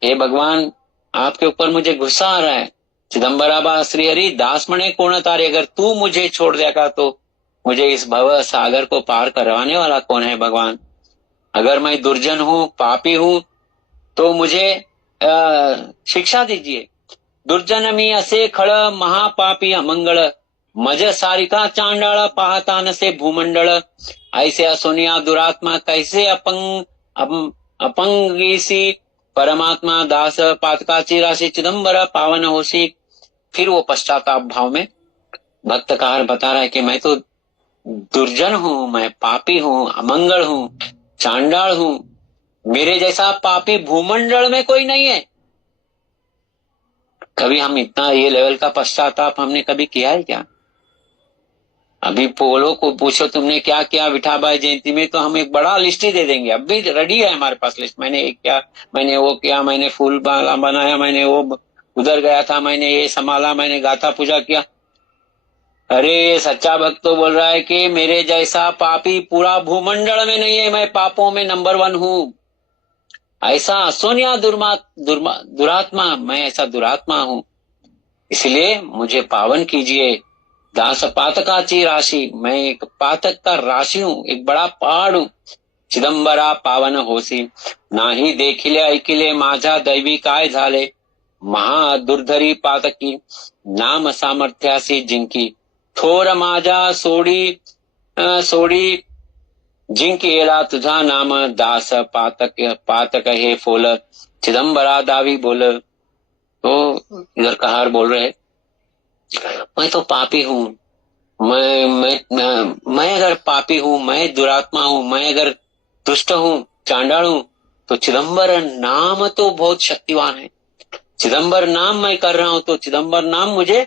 हे भगवान आपके ऊपर मुझे गुस्सा आ रहा है। चिदम्बराबा श्री हरि दास मणे कौन तारे, अगर तू मुझे छोड़ देगा तो मुझे इस भव सागर को पार करवाने वाला कौन है भगवान। अगर मैं दुर्जन हूँ पापी हूँ तो मुझे शिक्षा दीजिए। दुर्जन मी असे खळ महापापी अमंगळ, मज सारिका चांडाळ पाहता नसे भूमंडळ, ऐसे असोनिया दुरात्मा कैसे अपंगीसी, परमात्मा दास पातकाची राशि चिदम्बर पावन होशी। फिर वो पश्चाताप भाव में भक्तकार बता रहा है कि मैं तो दुर्जन हूँ, मैं पापी हूँ, अमंगल हूँ, चांडाल हूँ, मेरे जैसा पापी भूमंडल में कोई नहीं है। कभी हम इतना ये लेवल का पश्चाताप हमने कभी किया है क्या? अभी पोलो को पूछो तुमने क्या किया विठाबाई जयंती में, तो हम एक बड़ा लिस्ट ही दे देंगे, अब भी रेडी है हमारे पास लिस्ट। मैंने एक किया, मैंने वो किया, मैंने फूल माला बनाया, मैंने वो उधर गया था, मैंने ये संभाला, मैंने गाथा पूजा किया। अरे सच्चा भक्त तो बोल रहा है कि मेरे जैसा पापी पूरा भूमंडल में नहीं है, मैं पापों में नंबर 1 हूँ। ऐसा असोनिया दुरात्मा, मैं ऐसा दुरात्मा हूँ, इसलिए मुझे पावन कीजिए। दास पातकाची राशि, मैं एक पातक का राशि हूँ, एक बड़ा पहाड़ हूँ। चिदंबरा पावन होसी, नाही देखिले ऐकिले माझा दैवी काय झाले, महा दुर्धरी पातकी नाम सामर्थ्यासी जिंकी, थोर माझा सोडी जिंकी एला तुझा नाम, दास पातक हे फोल, चिदंबरा दावी बोल। तो इधर कहार बोल रहे, मैं तो पापी हूँ, मैं अगर पापी हूँ, मैं दुरात्मा हूँ, मैं अगर दुष्ट हूँ, चांडाल हूँ, तो चिदंबर नाम तो बहुत शक्तिवान है। चिदंबर नाम मैं कर रहा हूँ, तो चिदंबर नाम मुझे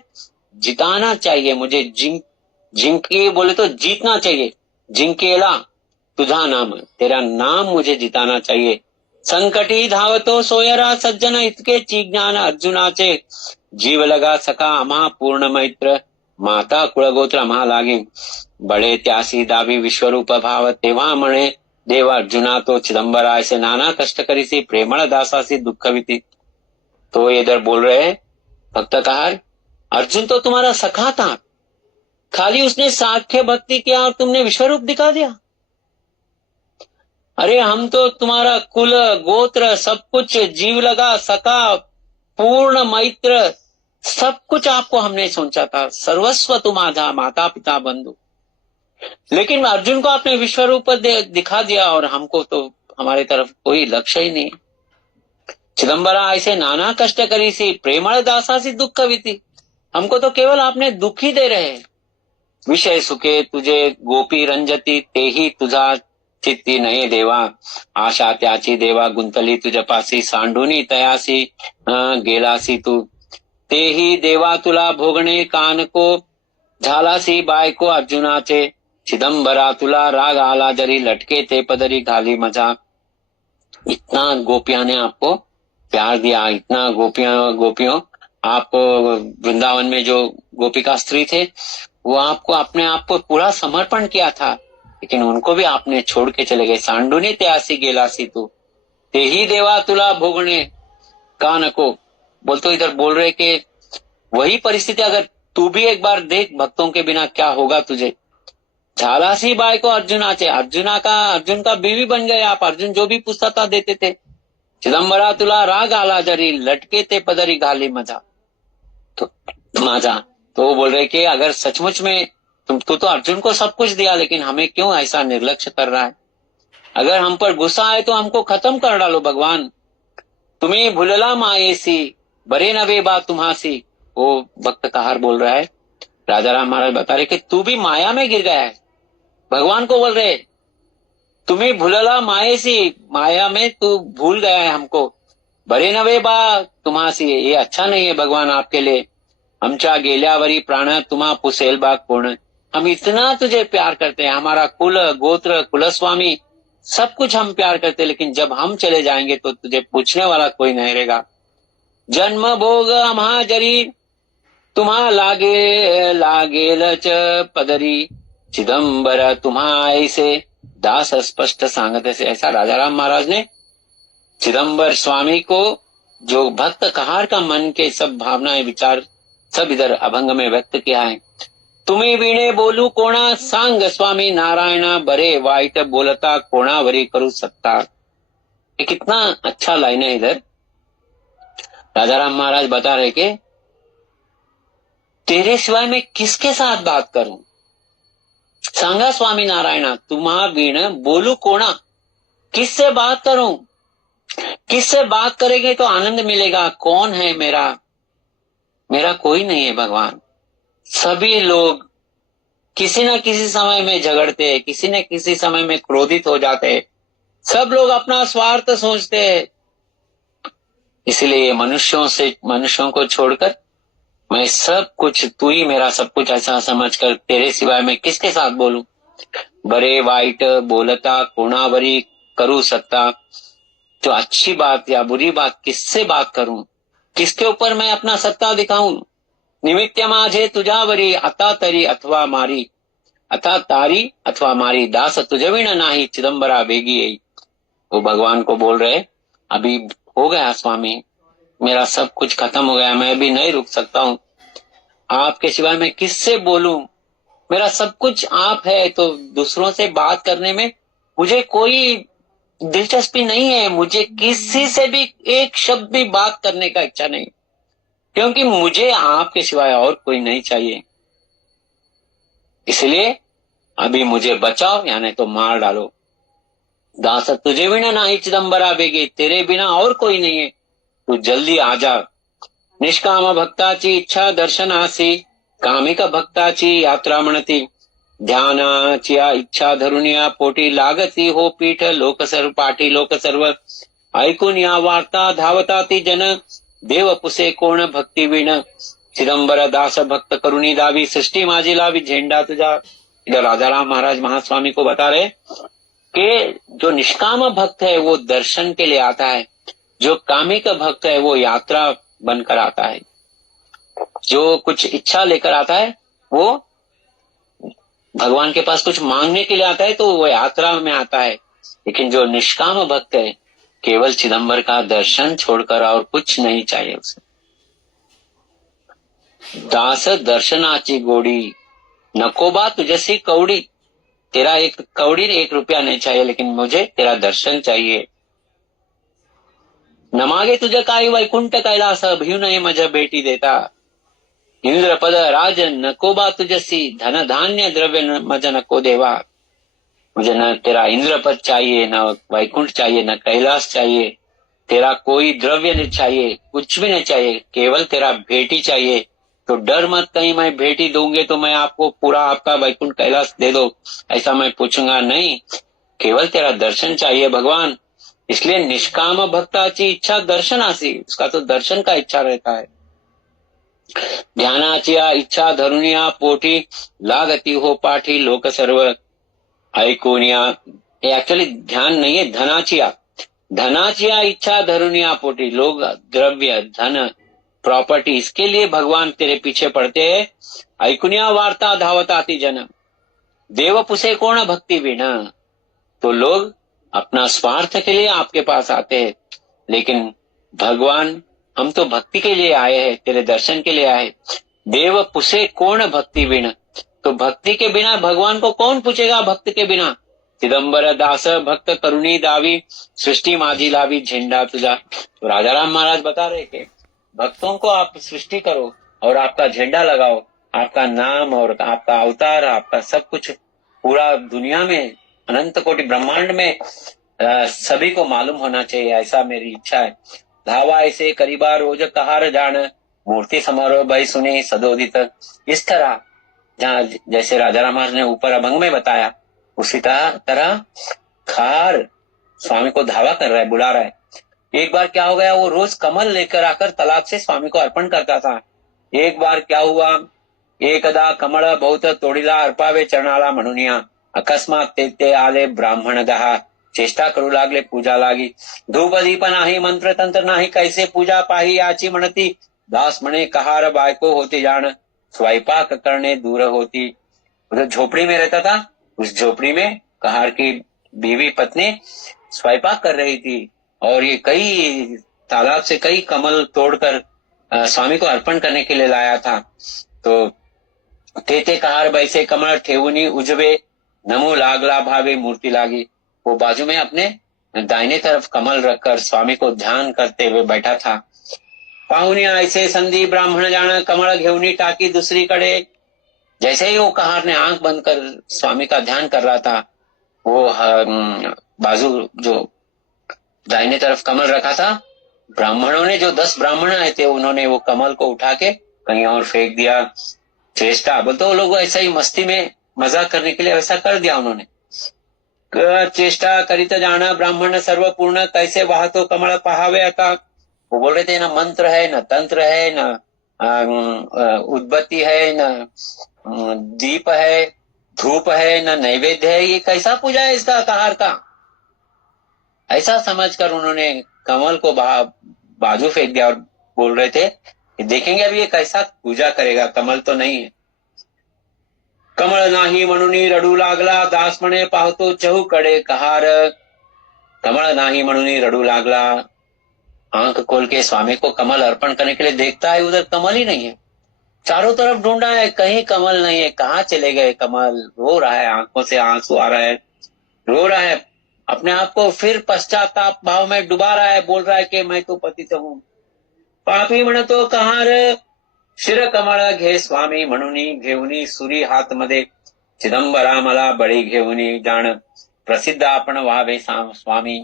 जिताना चाहिए, मुझे जिंके बोले तो जीतना चाहिए। जिंकेला तुझा नाम, तेरा नाम मुझे जिताना चाहिए। संकटी धावतो सोयरा सज्जन इतके ज्ञान अर्जुनाचे, जीव लगा सका अमा पूर्ण मैत्र, माता कुळगोत्र अमा लागे, बडे त्यासी दावी विश्वरूप भाव, तेव्हा म्हणे देव अर्जुना तो चिदंबरा, ऐसे नाना कष्ट करीसी प्रेमळ दासासी दुःखविती। तो इधर बोल रहे भक्तकार, अर्जुन तो तुम्हारा सखा था, खाली उसने साख्य भक्ति किया और तुमने विश्वरूप दिखा दिया। अरे हम तो तुम्हारा कुल गोत्र सब कुछ, जीव लगा सका पूर्ण मैत्र सब कुछ आपको हमने सोचा था, सर्वस्व तुम्हारा माता पिता बंधु, लेकिन अर्जुन को आपने विश्वरूप दिखा दिया और हमको तो हमारे तरफ कोई लक्ष्य ही नहीं। चिदंबरा ऐसे नाना कष्ट करी सी प्रेमळ दासासी दुःखविती, हमको तो केवल आपने दुख ही दे रहे। विषय सुखे तुझे गोपी रंजती, तेही तुझा चित्ती नाही देवा, आशा त्याची देवा गुंतली तुझपासी, सांडूनी तयासी गेलासी तू, तेही देवा तुला भोगणे कानको, झालासी बायको अर्जुनाचे, चिदंबरा तुला राग आला जरी, लटके ते पदरी घाली मजा। इतना गोपियां ने आपको प्यार दिया, इतना गोपियों आप वृंदावन में जो गोपिका स्त्री थे वो आपको अपने आप को पूरा समर्पण किया था, लेकिन उनको भी आपने छोड़ के चले गए। सांडूने त्यासी गेलासी तू, ते ही देवा तुला भोगणे का नको। बोलते इधर बोल रहे कि वही परिस्थिति अगर तू भी एक बार देख, भक्तों के बिना क्या होगा तुझे। झालासी बाई को अर्जुनाचे, अर्जुन का बीवी बन गए आप, अर्जुन जो भी पूछता था देते थे। चिदंबरा तुला राग आला जरी, लटके ते पदरी घाली मजा तो माझा। तो वो बोल रहे कि अगर सचमुच में तू तो अर्जुन को सब कुछ दिया, लेकिन हमें क्यों ऐसा निर्लक्ष्य कर रहा है। अगर हम पर गुस्सा आए तो हमको खत्म कर डालो भगवान, तुम्हें भूलला माएसी बरे नवे बा तुम्हासी। वो भक्त कहार बोल रहा है, राजा राम महाराज बता रहे कि तू भी माया में गिर गया है। भगवान को बोल रहे तुम्हें भूलला माएसी, माया में तू भूल गया है हमको। बरे नवे बा तुम्हासी, ये अच्छा नहीं है भगवान आपके लिए। आमच्या गेल्यावरी प्राण तुम्हा पुसेल बा कोण, हम इतना तुझे प्यार करते हैं, हमारा कुल गोत्र कुलस्वामी सब कुछ हम प्यार करते हैं, लेकिन जब हम चले जाएंगे तो तुझे पूछने वाला कोई नहीं रहेगा। जन्म भोग महाजरी तुम्हा लागे लागेल च पदरी, चिदम्बर तुम्हा ऐसे दास स्पष्ट सांगत से। ऐसा राजाराम महाराज ने चिदम्बर स्वामी को, जो भक्त कहार का मन के सब भावनाएं विचार सब इधर अभंग में व्यक्त किया है। तुम्ही वीणे बोलू कोणा, सांग स्वामी नारायणा, बरे वाइट बोलता कोणावरी करू सत्ता। ये कितना अच्छा लाइन है। इधर राजाराम महाराज बता रहे कि तेरे सिवाय मैं किसके साथ बात करूं। सांगा स्वामी नारायणा, तुम्हा वीण बोलू कोणा, किससे बात करूं। किससे बात करेंगे तो आनंद मिलेगा। कौन है मेरा, मेरा कोई नहीं है भगवान। सभी लोग किसी न किसी समय में झगड़ते हैं, किसी न किसी समय में क्रोधित हो जाते हैं, सब लोग अपना स्वार्थ सोचते हैं। इसलिए मनुष्यों को छोड़कर मैं सब कुछ, तू ही मेरा सब कुछ ऐसा समझकर तेरे सिवाय मैं किसके साथ बोलूं। बरे वाइट बोलता कोणावरी करू सत्ता, तो अच्छी बात या बुरी बात किससे बात करूं, किसके ऊपर मैं अपना सत्ता दिखाऊं। निमित्य माझे तुझावरी आता तरी अथवा मारी, अथा तारी अथवा मारी, दास तुझविण नाही चिदंबरा बेगी आई। वो भगवान को बोल रहे, अभी हो गया स्वामी, मेरा सब कुछ खत्म हो गया, मैं अभी नहीं रुक सकता हूं। आपके सिवाय मैं किससे बोलूं, मेरा सब कुछ आप है, तो दूसरों से बात करने में मुझे कोई दिलचस्पी नहीं है। मुझे किसी से भी एक शब्द भी बात करने का इच्छा नहीं, क्योंकि मुझे आपके सिवाय और कोई नहीं चाहिए। इसलिए अभी मुझे बचाओ या नहीं तो मार डालो। दास तुझे बिना नाही चिदंबरा बेगे, तेरे बिना और कोई नहीं है, तू जल्दी आ जा। निष्काम भक्ताची इच्छा दर्शनासी, कामिक भक्ताची यात्रा म्हणती, ध्यानाची इच्छा धरुनिया पोटी लागती हो पीठ, लोक सर्व पाठी लोक सर्व ऐकून या वार्ता धावता ती जन, देव पुसे कोण भक्ती विण, चिदंबर दास भक्त करुणी दावी, सृष्टि माझी लावी झेंडा तुझा। इधर राजाराम महाराज महास्वामी को बता रहे कि जो निष्काम भक्त है वो दर्शन के लिए आता है, जो कामिक भक्त है वो यात्रा बनकर आता है, जो कुछ इच्छा लेकर आता है वो भगवान के पास कुछ मांगने के लिए आता है, तो वो यात्रा में आता है। लेकिन जो निष्काम भक्त है केवल चिदंबर का दर्शन छोड़कर और कुछ नहीं चाहिए उसे। दास दर्शनाची गोडी, नकोबा तुझसी कौड़ी, तेरा एक कौड़ी 1 रुपया नहीं चाहिए, लेकिन मुझे तेरा दर्शन चाहिए। न मागे तुझे काही वैकुंठ कैलास, भिऊ नहीं मज बेटी देता, इंद्र पद राज नकोबा तुझसी, धन धान्य द्रव्य मज नको देवा। मुझे न तेरा इंद्र पद चाहिए, न वैकुंठ चाहिए, न कैलाश चाहिए, तेरा कोई द्रव्य नहीं चाहिए, कुछ भी नहीं चाहिए, केवल तेरा भेटी चाहिए। तो डर मत, कहीं मैं भेटी दूंगे तो मैं आपको पूरा आपका वैकुंठ कैलाश दे दो, ऐसा मैं पूछूंगा नहीं। केवल तेरा दर्शन चाहिए भगवान। इसलिए निष्काम भक्ताची इच्छा दर्शनासी, उसका तो दर्शन का इच्छा रहता है। ध्यानाची इच्छा धरुनिया पोटी, लागती हो पाठी लोक सर्व ऐकूनिया। ये एक्चुअली ध्यान नहीं है, धनाची इच्छा धरुनिया पोटी, लोग द्रव्य धन प्रॉपर्टी, इसके लिए भगवान तेरे पीछे पड़ते हैं। ऐकुनिया वार्ता धावताती जन, देव पुसे कोण भक्ति बिना, तो लोग अपना स्वार्थ के लिए आपके पास आते हैं, लेकिन भगवान हम तो भक्ति के लिए आए हैं, तेरे दर्शन के लिए आए। देव पुसे कोण भक्ति बिना, तो भक्ति के बिना भगवान को कौन पूछेगा। भक्त के बिना चिदंबर दास भक्त करुणी दावी, सृष्टि माझी लावी झेंडा तुझा। तो राजाराम महाराज बता रहे कि भक्तों को आप सृष्टि करो और आपका झंडा लगाओ, आपका नाम और आपका अवतार, आपका सब कुछ पूरा दुनिया में अनंत कोटि ब्रह्मांड में सभी को मालूम होना चाहिए, ऐसा मेरी इच्छा है। धावा ऐसे करीबा रोज कहार जान, मूर्ति समारोह भाई सुने सदोदित। इस तरह जहाँ जैसे राजाराम महाराज ने ऊपर अभंग में बताया, उसी तरह खार स्वामी को धावा कर रहा है, बुला रहा है। एक बार क्या हो गया, वो रोज कमल लेकर आकर तालाब से स्वामी को अर्पण करता था। एक बार क्या हुआ, एकदा कमळ बहुत तोडीला अर्पावे चरणाला म्हणूनिया अकस्मात ते आले ब्राह्मण दहा चेष्टा करू लागले पूजा लागी धूप दीप नाही मंत्र तंत्र नाही कैसे पूजा पाही याची म्हणती दास म्हणे कहार बायको होती जान स्वयंपाक करने दूर होती उधर झोपड़ी में रहता था उस झोपड़ी में कहार की बीवी पत्नी स्वयंपाक कर रही थी और ये कई तालाब से कई कमल तोड़कर स्वामी को अर्पण करने के लिए लाया था तो ते कहार बैसे कमल ठेवुनी उजवे नमो लागला भावे मूर्ति लागी वो बाजू में अपने दाहिने तरफ कमल रखकर स्वामी को ध्यान करते हुए बैठा था पाहुनिया ऐसे संधि ब्राह्मण जान कमल घेवनी टाकी दूसरी कड़े जैसे ही वो कहार ने आंख बंद कर स्वामी का ध्यान कर रहा था वो बाजू जो दाहिने तरफ कमल रखा था ब्राह्मणों ने जो 10 ब्राह्मण आए थे उन्होंने वो कमल को उठा के कहीं और फेंक दिया चेष्टा बोलते वो लोग ऐसा ही मस्ती में मजाक करने के लिए वैसा कर दिया उन्होंने चेष्टा करित जाना ब्राह्मण सर्वपूर्ण कैसे वहा तो कमल पहावे आता वो बोल रहे थे ना मंत्र है न तंत्र है न उद्बत्ती है न दीप है धूप है न नैवेद्य है ये कैसा पूजा है इसका कहार का ऐसा समझकर उन्होंने कमल को बाजू फेंक दिया और बोल रहे थे कि देखेंगे अब ये कैसा पूजा करेगा कमल तो नहीं है कमल नाही म्हणूनी रडू लागला दास म्हणे पाहतो चहू कडे कहार कमल नाही म्हणूनी रडू लागला आंख खोल के स्वामी को कमल अर्पण करने के लिए देखता है उधर कमल ही नहीं है चारों तरफ ढूंढा है कहीं कमल नहीं है कहाँ चले गए कमल रो रहा है आंखों से आंसू आ रहा है रो रहा है अपने आप को फिर पश्चाताप भाव में डुबा रहा है बोल रहा है कि मैं तो पतित हूँ पापी म्हणतो कहार शिर कमळ घे स्वामी म्हणूनी घेऊनी सुरी हात मध्ये चिदंबरा मला बळी घेऊनी जाण प्रसिद्ध आपण व्हावे स्वामी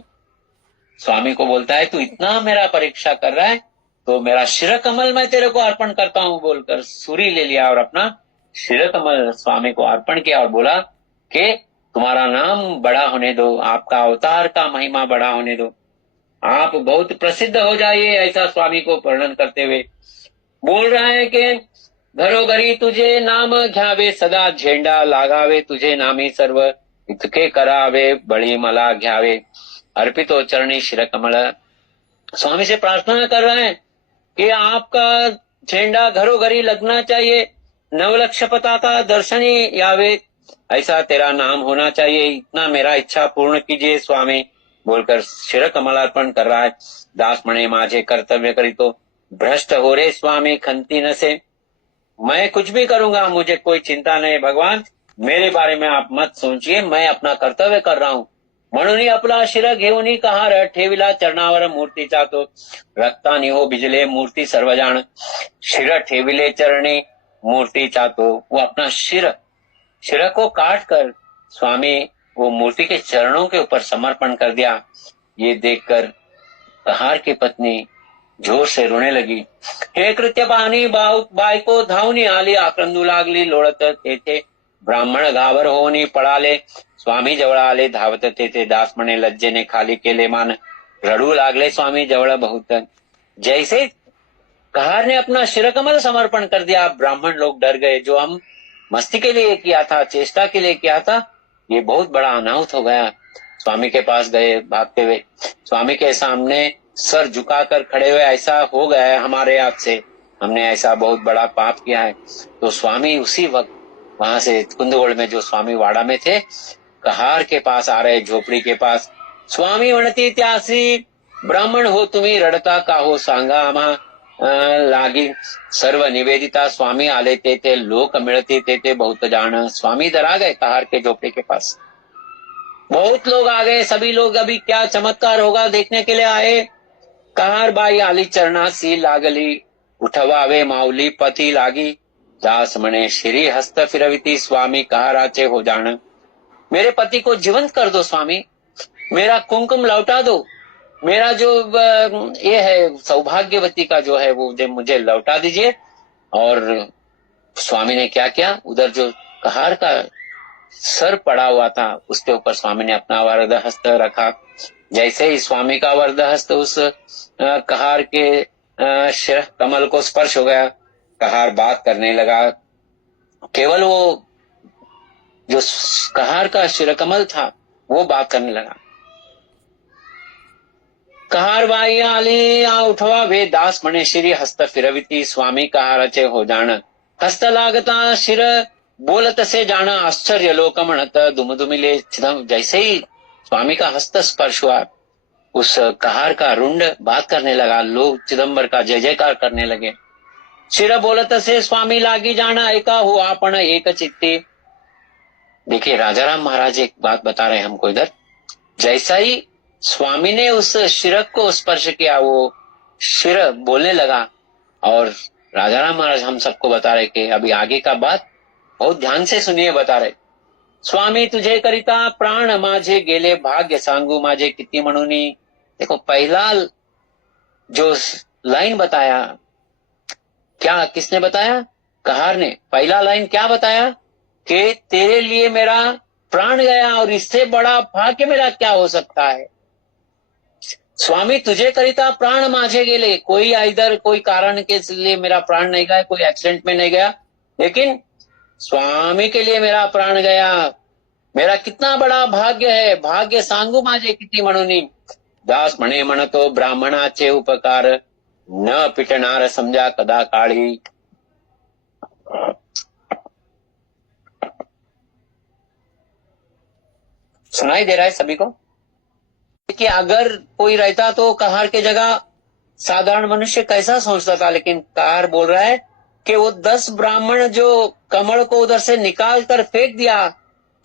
स्वामी को बोलता है तू इतना मेरा परीक्षा कर रहा है तो मेरा शिर कमल मैं तेरे को अर्पण करता हूं बोलकर सूरी ले लिया और अपना शिर कमल स्वामी को अर्पण किया और बोला कि तुम्हारा नाम बड़ा होने दो आपका अवतार का महिमा बड़ा होने दो आप बहुत प्रसिद्ध हो जाइए ऐसा स्वामी को वर्णन करते हुए बोल रहा है कि घरोघरी तुझे नाम घ्यावे सदा झेंडा लागावे तुझे नामी सर्व इतके करावे बळी मला घ्यावे अर्पितो चरणी शिर कमल स्वामी से प्रार्थना कर रहे हैं कि आपका झंडा घरोघरी लगना चाहिए नवलक्ष पताका दर्शनी यावे ऐसा तेरा नाम होना चाहिए इतना मेरा इच्छा पूर्ण कीजिए स्वामी बोलकर शिर कमलार्पण कर रहा है दास मणे माझे कर्तव्य करी तो भ्रष्ट हो रे स्वामी खंती न से मैं कुछ भी करूंगा मुझे कोई चिंता नहीं भगवान मेरे बारे में आप मत सोचिए मैं अपना कर्तव्य कर रहा हूं म्हणून आपला शिर घेऊन कहार ठेविला चरणावर मूर्तीचा तो रक्तानी हो भिजले मूर्ती सर्वजाण शिर ठेविले चरणी मूर्तीचा तो वो अपना शिर को काट कर स्वामी वो मूर्ति के चरणों के ऊपर समर्पण कर दिया ये देखकर कहार की पत्नी जोर से रोने लगी हे कृत्य पाहणी बायको धावनी आली आक्रंदू लागली लोळत तेथे ब्राह्मण घाबर होनी पळाले स्वामी जवळ आले धावत तेथे दास म्हणे लज्जेने खाली केले मान रडू लागले स्वामी जवळ बहुत जैसे कहार ने अपना शिरकमल समर्पण कर दिया ब्राह्मण लोग डर गए जो हम मस्ती के लिए किया था चेष्टा के लिए किया था ये बहुत बड़ा अनाहुत हो गया स्वामी के पास गए भागते हुए स्वामी के सामने सर झुकाकर खड़े हुए ऐसा हो गया है हमारे हाथ से हमने ऐसा बहुत बड़ा पाप किया है तो स्वामी उसी वक्त वहां से कुंदगोल में जो स्वामी वाड़ा में थे कहार के पास आ रहे झोपड़ी के पास स्वामी म्हणती त्यासी ब्राह्मण हो तुम्ही रडता का हो सांगा आम्हा लागी सर्व निवेदिता स्वामी आले ते लोक मिळते ते बहुत जान स्वामी इधर आ गए कहार के झोपड़ी के पास बहुत लोग आ गए सभी लोग अभी क्या चमत्कार होगा देखने के लिए आए कहार बाई आली चरणासी लागली उठवावे माऊली पती लागी दास म्हणे श्री हस्त फिरविती स्वामी कहाराचे हो जान मेरे पति को जीवंत कर दो स्वामी मेरा कुमकुम लौटा दो मेरा जो ये है सौभाग्यवती का जो है वो मुझे लौटा दीजिए और स्वामी ने क्या किया उधर जो कहार का सर पड़ा हुआ था उसके ऊपर स्वामी ने अपना वरद हस्त रखा जैसे ही स्वामी का वरद हस्त उस कहार के शिर कमल को स्पर्श हो गया कहार बात करने लगा केवल वो जो कहार का शिरकमल था वो बात करने लगा। कहार बाई आली आ उठवा वे दास मणे श्री हस्त फिरविती स्वामी कहार चे हो जान हस्त लागता शिर बोलत से जाना आश्चर्य लोक म्हणत दुम दुमिले चिदम। जैसे ही स्वामी का हस्त स्पर्श हुआ उस कहार का रुंड बात करने लगा, लोग चिदम्बर का जय जयकार करने लगे। शिर बोलत से स्वामी लागी जाना एका हुआ आपण एक चित्ती। देखिए राजाराम महाराज एक बात बता रहे हैं हमको इधर, जैसा ही स्वामी ने उस शिरक को स्पर्श किया वो शिर बोलने लगा। और राजाराम महाराज हम सबको बता रहे कि अभी आगे का बात बहुत ध्यान से सुनिए, बता रहे। स्वामी तुझे करिता प्राण माझे गेले भाग्य सांगू माझे किती म्हणूनी। देखो पहला जो लाइन बताया, क्या किसने बताया? कहार ने। पहला लाइन क्या बताया कि तेरे लिए मेरा प्राण गया और इससे बड़ा भाग्य मेरा क्या हो सकता है। स्वामी तुझे करिता प्राण माझे गेले, कोई इधर कोई कारण के लिए मेरा प्राण नहीं गया, कोई एक्सीडेंट में नहीं गया, लेकिन स्वामी के लिए मेरा प्राण गया। मेरा कितना बड़ा भाग्य है, भाग्य सांगू माझे किती म्हणूनी। दास म्हणे म्हणतो ब्राह्मणाचे उपकार न पिटणार समजा कदा काळी। सुनाई दे रहा है सभी को कि अगर कोई रहता तो कहार के जगह साधारण मनुष्य कैसा सोचता था, लेकिन कहार बोल रहा है कि वो 10 ब्राह्मण जो कमल को उधर से निकाल कर फेंक दिया,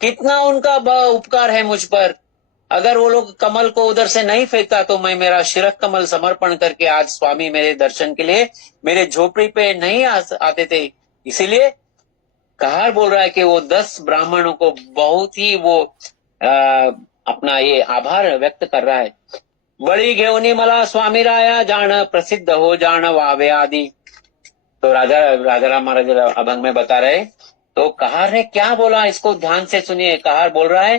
कितना उनका उपकार है मुझ पर। अगर वो लोग कमल को उधर से नहीं फेंकता तो मैं मेरा शिरक कमल समर्पण करके आज स्वामी मेरे दर्शन के लिए मेरे झोपड़ी पे नहीं आते थे। इसीलिए कहार बोल रहा है कि वो 10 ब्राह्मणों को बहुत ही वो अपना ये आभार व्यक्त कर रहा है। बड़ी घेऊनी मला स्वामी राया जान प्रसिद्ध हो जान वावे आदि। तो राजाराम महाराज अभंग में बता रहे, तो कहार ने क्या बोला इसको ध्यान से सुनिए। कहार बोल रहा है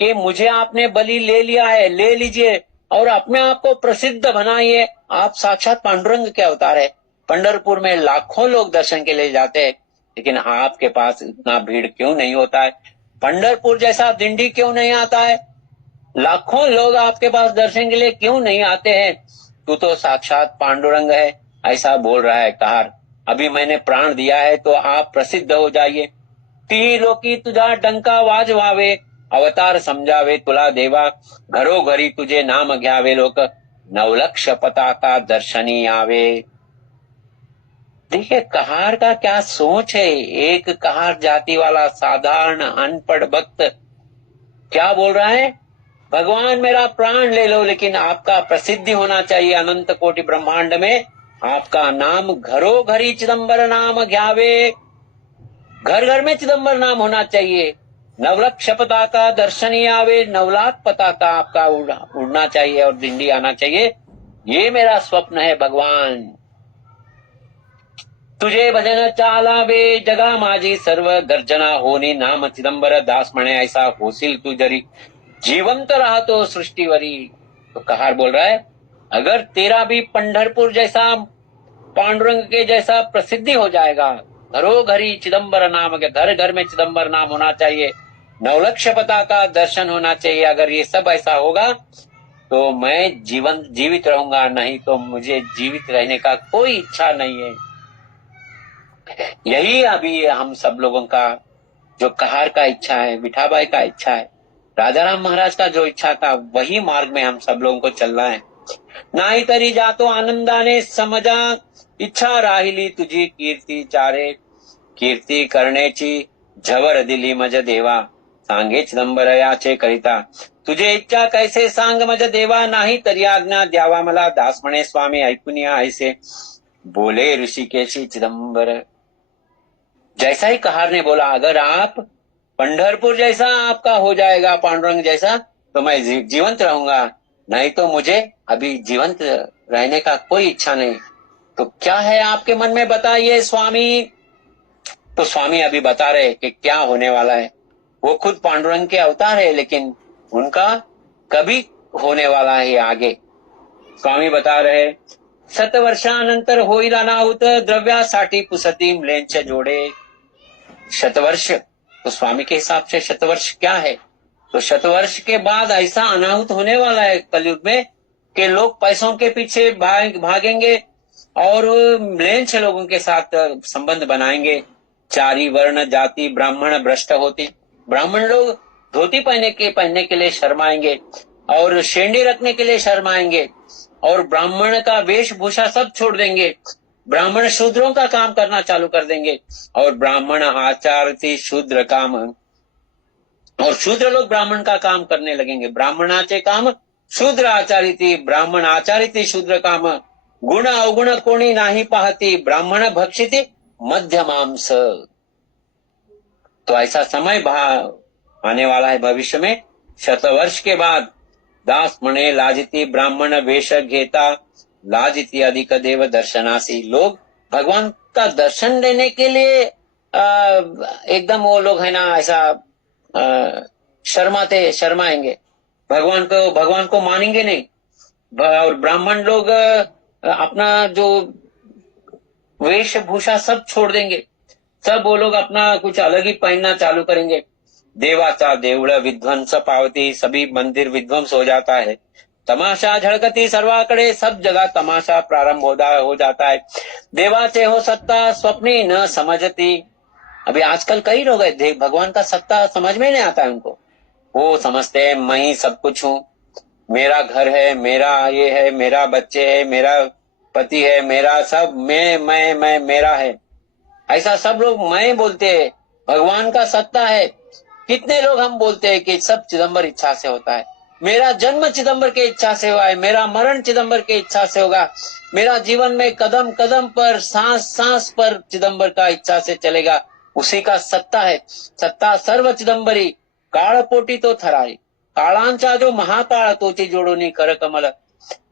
कि मुझे आपने बलि ले लिया है, ले लीजिए और अपने आप को प्रसिद्ध बनाइए। आप साक्षात पांडुरंग के अवतार है। पंढरपुर में लाखों लोग दर्शन के लिए जाते हैं, लेकिन आपके पास इतना भीड़ क्यों नहीं होता है? पंढरपुर जैसा दिंडी क्यों नहीं आता है? लाखों लोग आपके पास दर्शन के लिए क्यों नहीं आते हैं? तू तो साक्षात पांडुरंग है, ऐसा बोल रहा है कहार। अभी मैंने प्राण दिया है तो आप प्रसिद्ध हो जाइए। ती लोकी तुझा डंका वाजवावे अवतार समजावे तुला देवा घरोघरी तुझे नाम घ्यावे लोक नवलक्ष पताका दर्शनी आवे। देखिए कहार का क्या सोच है। एक कहार जाति वाला साधारण अनपढ़ भक्त क्या बोल रहा है, भगवान मेरा प्राण ले लो लेकिन आपका प्रसिद्धि होना चाहिए। अनंत कोटि ब्रह्मांड में आपका नाम घरों घरी चिदम्बर नाम घ्यावे, घर घर में चिदम्बर नाम होना चाहिए। नवलक्ष पताका दर्शनी आवे, 9 लाख पताका आपका उड़ना चाहिए और दिंडी आना चाहिए। ये मेरा स्वप्न है भगवान। तुझे भजन चालावे जगा माझी सर्व गर्जना होनी नाम चिदंबर दास म्हणे ऐसा होशील तू जरी जीवंत रहा तो सृष्टिवरी। तो कहार बोल रहा है अगर तेरा भी पंढरपुर जैसा पांडुरंग के जैसा प्रसिद्धि हो जाएगा, घरों घरी चिदंबर नाम के घर घर में चिदंबर नाम होना चाहिए, 9 लक्ष पताका दर्शन होना चाहिए, अगर ये सब ऐसा होगा तो मैं जीवित रहूंगा, नहीं तो मुझे जीवित रहने का कोई इच्छा नहीं है। यही अभी हम सब लोगों का जो कहार का इच्छा है, विठाबाई का इच्छा है, राजाराम महाराज का जो इच्छा था, वही मार्ग में हम सब लोगों को चलना है। नाही तरी जातो आनंदाने समजा इच्छा राहिली तुझी कीर्ती चारे, कीर्ती करण्याची झवर दिली मज देवा सांगे चिदंबर याचे करिता, तुझे इच्छा कैसे सांग मज देवा, नाही तरी आज्ञा द्यावा मला दास म्हणे स्वामी ऐकून या ऐसे बोले ऋषिकेशी चिदंबर। जैसा ही कहार ने बोला अगर आप पंढरपुर जैसा आपका हो जाएगा, पांडुरंग जैसा, तो मैं जीवंत रहूंगा, नहीं तो मुझे अभी जीवंत रहने का कोई इच्छा नहीं। तो क्या है आपके मन में बताइए स्वामी। तो स्वामी अभी बता रहे कि क्या होने वाला है। वो खुद पांडुरंग के अवतार है, लेकिन उनका कभी होने वाला है आगे। स्वामी बता रहे 7 वर्षानंतर होईल अनाहुत द्रव्यासाठी पुसती म्लेंच जोडे। शतवर्ष, तो स्वामी के हिसाब से शतवर्ष क्या है? तो शतवर्ष के बाद ऐसा अनाहुत होने वाला है कलयुग में कि लोग पैसों के पीछे भागेंगे और म्लेच्छ लोगों के साथ संबंध बनाएंगे। चारी वर्ण जाति ब्राह्मण भ्रष्ट होती, ब्राह्मण लोग धोती पहनने के लिए शर्माएंगे और शेंडी रखने के लिए शर्माएंगे और ब्राह्मण का वेशभूषा सब छोड़ देंगे। ब्राह्मण शूद्रों का काम करना चालू कर देंगे और ब्राह्मण आचारति शूद्र काम, और शूद्र लोग ब्राह्मण का काम करने लगेंगे। ब्राह्मणाचे काम शूद्र आचारिती, ब्राह्मण आचारिती शूद्र काम, गुण अवगुण कोणी नाही पाहती, ब्राह्मण भक्षिती मध्य मांस। तो ऐसा समय आने वाला है भविष्य में। शतवर्ष के बाद दास मणे लाजिती ब्राह्मण वेश घेता, लाजिती अधिक देव दर्शनासी। लोग भगवान का दर्शन लेने के लिए एकदम वो लोग है ना ऐसा शर्माएंगे, भगवान को मानेंगे नहीं। और ब्राह्मण लोग अपना जो वेशभूषा सब छोड़ देंगे, सब वो लोग अपना कुछ अलग ही पहनना चालू करेंगे। देवाचा देवड़ विध्वंस पावती, सभी मंदिर विध्वंस हो जाता है। तमाशा झड़कती सर्वाकड़े, सब जगह तमाशा प्रारंभ हो जाता है। देवाचे हो सत्ता स्वप्नी न समझती। अभी आजकल कई लोग हैं भगवान का सत्ता समझ में नहीं आता है उनको। वो समझते हैं मैं ही सब कुछ हूँ, मेरा घर है, मेरा ये है, मेरा बच्चे है, मेरा पति है, मेरा सब मैं मेरा है। ऐसा सब लोग मैं बोलते हैं। भगवान का सत्ता है। कितने लोग हम बोलते हैं कि सब चिदंबर इच्छा से होता है। मेरा जन्म चिदंबर के इच्छा से हुआ है, मेरा मरण चिदंबर के इच्छा से होगा, मेरा जीवन में कदम कदम पर सांस सांस पर चिदंबर का इच्छा से चलेगा। उसी का सत्ता है। सत्ता सर्व चिदंबरी, काळपोटी तो थरारी, काळांचा जो महाकाळ तोची जोडोनी कर कमल,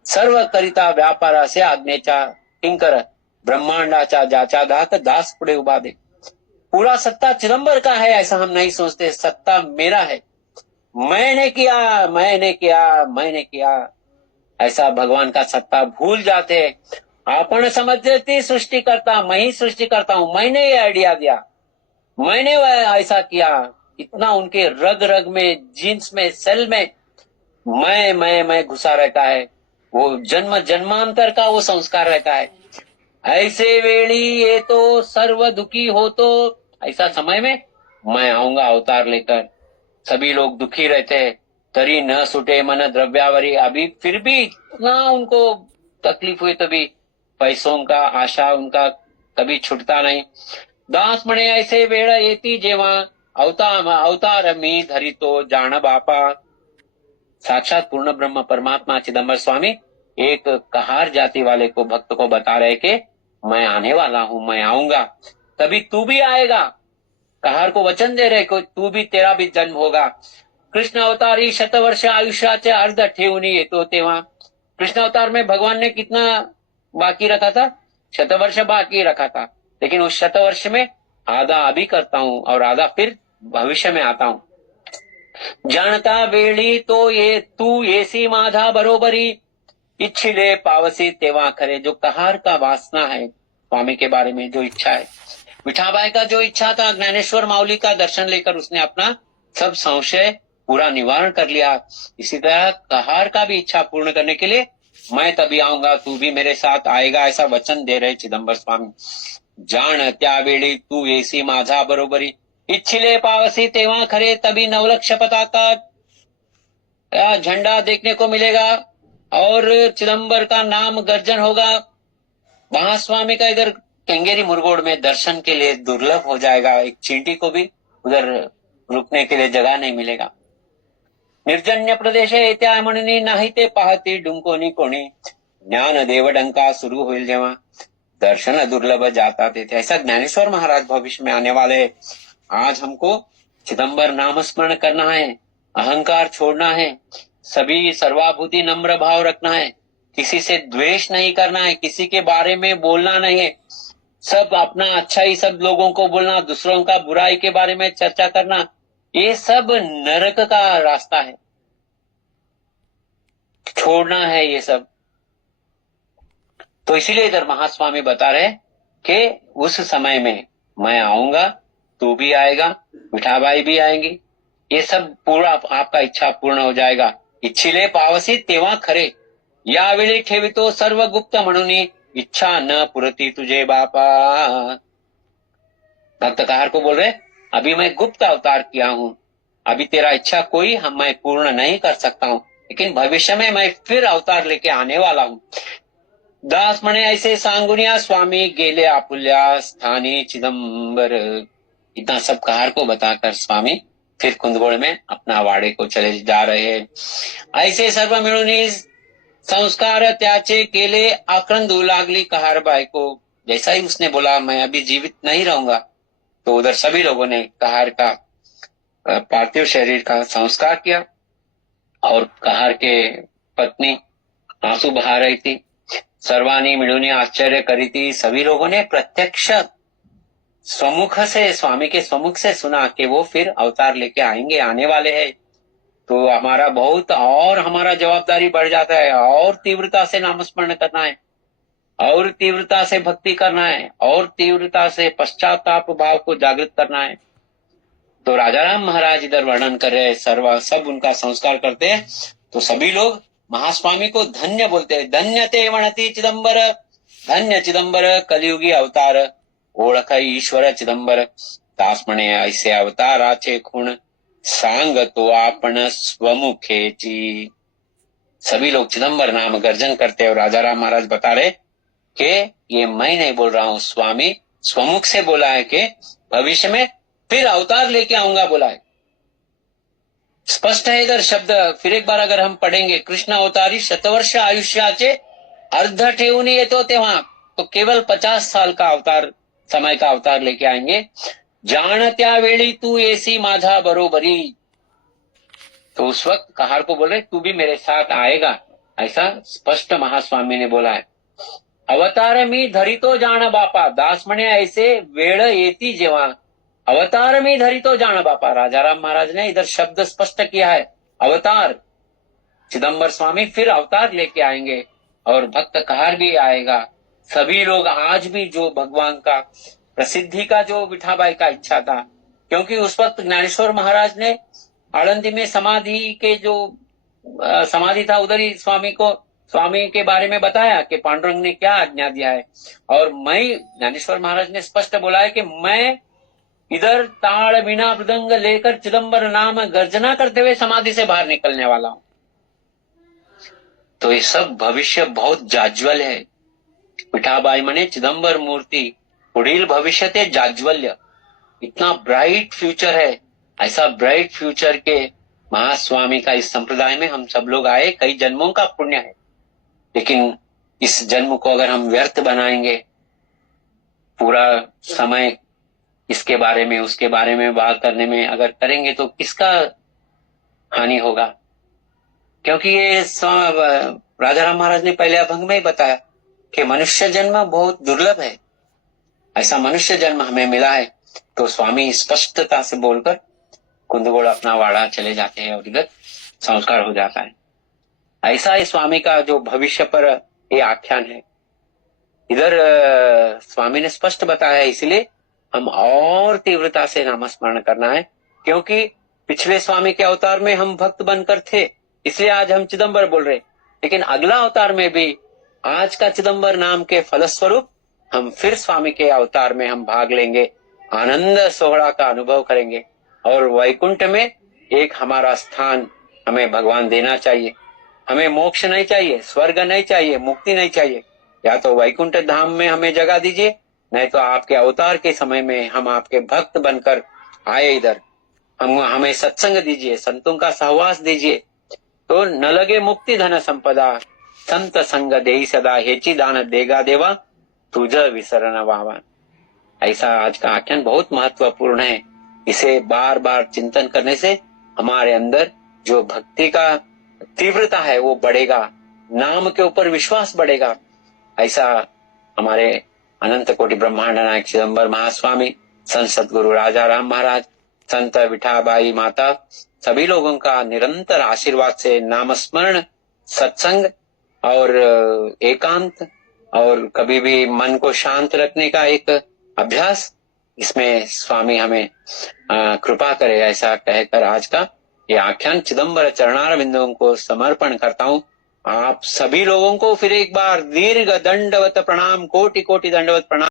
सर्व करिता व्यापारासे आज्ञेचा किंकर, ब्रह्मांडाचा ज्याचा धाक दास पुढे उभा दे। पूरा सत्ता चिदंबर का है ऐसा हम नहीं सोचते। सत्ता मेरा है, मैंने किया ऐसा भगवान का सत्ता भूल जाते। आपण समझते थी सृष्टि करता, मैं ही सृष्टि करता हूं, मैंने ये आइडिया दिया, मैंने वह ऐसा किया। इतना उनके रग रग में, जीन्स में, सेल में मैं घुसा रहता है। वो जन्म जन्मांतर का वो संस्कार रहता है। ऐसे वेड़ी ये तो सर्व दुखी हो, तो ऐसा समय में मैं आऊंगा अवतार लेकर। सभी लोग दुखी रहते हैं, तरी न सुटे मन द्रव्यावरी। अभी फिर भी इतना उनको तकलीफ हुई, तभी पैसों का आशा उनका कभी छूटता नहीं। दास म्हणे ऐसे वेळ येती जेव्हा, अवतार मी धरितो जान बापा। साक्षात पूर्ण ब्रह्म परमात्मा चिदंबर स्वामी एक कहार जाति वाले को, भक्त को बता रहे कि मैं आने वाला हूं, मैं आऊंगा, तभी तू भी आएगा। कहार को वचन दे रहे को तू भी, तेरा भी जन्म होगा। कृष्ण अवतारी शतवर्ष आयुष्याचे अर्ध ठेवून येतो तेव्हा। कृष्ण अवतार में भगवान ने कितना बाकी रखा था? शतवर्ष बाकी रखा था। लेकिन उस शतवर्ष में आधा अभी करता हूं और आधा फिर भविष्य में आता हूं। जानता वेळी तो ये तू येसी माझा बरोबरी, इच्छिले पावसी तेवा खरे। जो कहार का वासना है, स्वामी के बारे में जो इच्छा है, मिठाबाई का जो इच्छा था, ज्ञानेश्वर माउली का दर्शन लेकर उसने अपना सब संशय पूरा निवारण कर लिया। इसी तरह कहार का भी इच्छा पूर्ण करने के लिए मैं तभी आऊंगा, तू भी मेरे साथ आएगा, ऐसा वचन दे रहे चिदंबर स्वामी। जान त्यावेळी तू येसी माझा बरोबरी, इच्छिले पावसी तेवा खरे। तभी नवलक्ष पताका झंडा देखने को मिलेगा और चिदंबर का नाम गर्जन होगा। महास्वामी का इधर केंगेरी मुरगोड में दर्शन के लिए दुर्लभ हो जाएगा। एक चींटी को भी उधर रुकने के लिए जगह नहीं मिलेगा। निर्जन्य प्रदेश येत्या म्हणणी नाही ते पाहती डुंकोनी कोणी, ज्ञान देवडंका शुरू होईल जेव्हा, दर्शन दुर्लभ जाता थे। ऐसा ज्ञानेश्वर महाराज भविष्य में आने वाले। आज हमको चिदंबर नाम स्मरण करना है, अहंकार छोड़ना है, सभी सर्वाभूति नम्र भाव रखना है, किसी से द्वेष नहीं करना है, किसी के बारे में बोलना नहीं है, सब अपना अच्छा ही सब लोगों को बोलना, दूसरों का बुराई के बारे में चर्चा करना, ये सब नरक का रास्ता है, छोड़ना है ये सब। तो इसीलिए इधर महास्वामी बता रहे कि उस समय में मैं आऊंगा, तू भी आएगा, विठाबाई भी आएंगी, ये सब पूरा आपका इच्छा पूर्ण हो जाएगा. इच्छिले पावसी तेव्हा खरे, यावेळी ठेवितो सर्व गुप्त म्हणून इच्छा न पुरती तुझे बापा. भक्त कहार को बोल रहे, अभी मैं गुप्त अवतार किया हूं, अभी तेरा इच्छा कोई मैं पूर्ण नहीं कर सकता हूं, लेकिन भविष्य में मैं फिर अवतार लेके आने वाला हूं. दास म्हणे ऐसे सांगुनिया स्वामी गेले आपुल्या स्थानी चिदंबर. इतना सब कहार को बताकर स्वामी फिर कुंदगोळ में अपना वाड़े को चले जा रहे हैं. ऐसे सर्व मिळून संस्कार त्याचे केले आक्रंदू लागली कहार बायको. जैसा ही उसने बोला मैं अभी जीवित नहीं रहूंगा, तो उधर सभी लोगों ने कहार का पार्थिव शरीर का संस्कार किया. और कहार के पत्नी आंसू बहा रही थी. सर्वानी मिळून आश्चर्य करी थी. सभी लोगों ने प्रत्यक्ष स्वमुख से, स्वामी के स्वमुख से सुना कि वो फिर अवतार लेके आएंगे, आने वाले हैं. तो हमारा बहुत और हमारा जवाबदारी बढ़ जाता है, और तीव्रता से नामस्मरण करना है, और तीव्रता से भक्ति करना है, और तीव्रता से पश्चाताप भाव को जागृत करना है. तो राजाराम महाराज इधर वर्णन कर रहे हैं, सब उनका संस्कार करते हैं. तो सभी लोग महास्वामी को धन्य बोलते हैं. धन्य ते म्हणती चिदंबर, धन्य चिदंबर कलियुगी अवतार, ओळख ईश्वर चिदंबर. दास म्हणे ऐसे अवताराचे खुण, सांगतो आपण स्वमुखेची. सभी लोग चिदंबर नाम गर्जन करते हैं. और राजाराम महाराज बता रहे कि ये मैं नहीं बोल रहा हूं, स्वामी स्वमुख से बोला है कि भविष्य में फिर अवतार लेके आऊंगा बोला है. स्पष्ट है इधर शब्द. फिर एक बार अगर हम पढ़ेंगे, कृष्ण अवतारी शतवर्ष आयुष्याचे अर्ध ठेवून येतो तेव्हा, तो केवल 50 साल का अवतार, समय का अवतार लेके आएंगे. जान त्यावेळी तू येसी माझा बरोबरी. तो उस वक्त कहार को बोल रहे तू भी मेरे साथ आएगा, ऐसा स्पष्ट महास्वामी ने बोला है. अवतार मी धरितो जाण बापा. दास म्हणे ऐसे वेळ येती जेव्हा, अवतार में धरितो जान बापा. राजाराम महाराज ने इधर शब्द स्पष्ट किया है, अवतार. चिदंबर स्वामी फिर अवतार लेके आएंगे, और भक्त कहार भी आएगा. सभी लोग आज भी जो भगवान का प्रसिद्धि का जो विठाबाई का इच्छा था, क्योंकि उस वक्त ज्ञानेश्वर महाराज ने आळंदी में समाधि के जो समाधि था उधर ही स्वामी के बारे में बताया कि पांडुरंग ने क्या आज्ञा दिया है. और मैं, ज्ञानेश्वर महाराज ने स्पष्ट बोला है कि मैं इधर ताड़ बिना मृदंग लेकर चिदंबर नाम गर्जना करते हुए समाधि से बाहर निकलने वाला हूं. तो ये सब भविष्य बहुत जाज्वल है. विठाबाई म्हणे चिदंबर मूर्ति पुढील भविष्य ते जाज्वल्य, इतना ब्राइट फ्यूचर है. ऐसा ब्राइट फ्यूचर के महास्वामी का इस संप्रदाय में हम सब लोग आए. कई जन्मों का पुण्य है, लेकिन इस जन्म को अगर हम व्यर्थ बनाएंगे, पूरा समय इसके बारे में उसके बारे में बात करने में अगर करेंगे, तो किसका हानि होगा. क्योंकि ये राजाराम महाराज ने पहले अभंग में ही बताया कि मनुष्य जन्म बहुत दुर्लभ है. ऐसा मनुष्य जन्म हमें मिला है. तो स्वामी स्पष्टता से बोलकर कुंदगोळ अपना वाड़ा चले जाते हैं, और इधर संस्कार हो जाता है. ऐसा ही स्वामी का जो भविष्य पर ये आख्यान है, इधर स्वामी ने स्पष्ट बताया है. इसलिए हम और तीव्रता से नामस्मरण करना है, क्योंकि पिछले स्वामी के अवतार में हम भक्त बनकर थे, इसलिए आज हम चिदंबर बोल रहे. लेकिन अगला अवतार में भी आज का चिदंबर नाम के फलस्वरूप हम फिर स्वामी के अवतार में हम भाग लेंगे, आनंद सोहड़ा का अनुभव करेंगे, और वैकुंठ में एक हमारा स्थान हमें भगवान देना चाहिए. हमें मोक्ष नहीं चाहिए, स्वर्ग नहीं चाहिए, मुक्ति नहीं चाहिए. या तो वैकुंठ धाम में हमें जगह दीजिए, नहीं तो आपके अवतार के समय में हम आपके भक्त बनकर आए इधर. हमें सत्संग दीजिए, संतों का सहवास दीजिए. तो न लगे मुक्ति धन संपदा, संत संग देई सदा, हेची दान देगा देवा, तुझ विसरण वावा. ऐसा आज का आख्यान बहुत महत्वपूर्ण है. इसे बार बार चिंतन करने से हमारे अंदर जो भक्ति का तीव्रता है वो बढ़ेगा, नाम के ऊपर विश्वास बढ़ेगा. ऐसा हमारे अनंत कोटि ब्रह्मांड नायक चिदंबर महास्वामी, संत सदगुरु राजाराम महाराज, संत विठाबाई माता, सभी लोगों का निरंतर आशीर्वाद से नामस्मरण, सत्संग और एकांत, और कभी भी मन को शांत रखने का एक अभ्यास, इसमें स्वामी हमें कृपा करे, ऐसा कहकर आज का ये आख्यान चिदंबर चरणार बिंदुओं को समर्पण करता हूं। आप सभी लोगों को फिर एक बार दीर्घ दंडवत प्रणाम, कोटि कोटि दंडवत प्रणाम।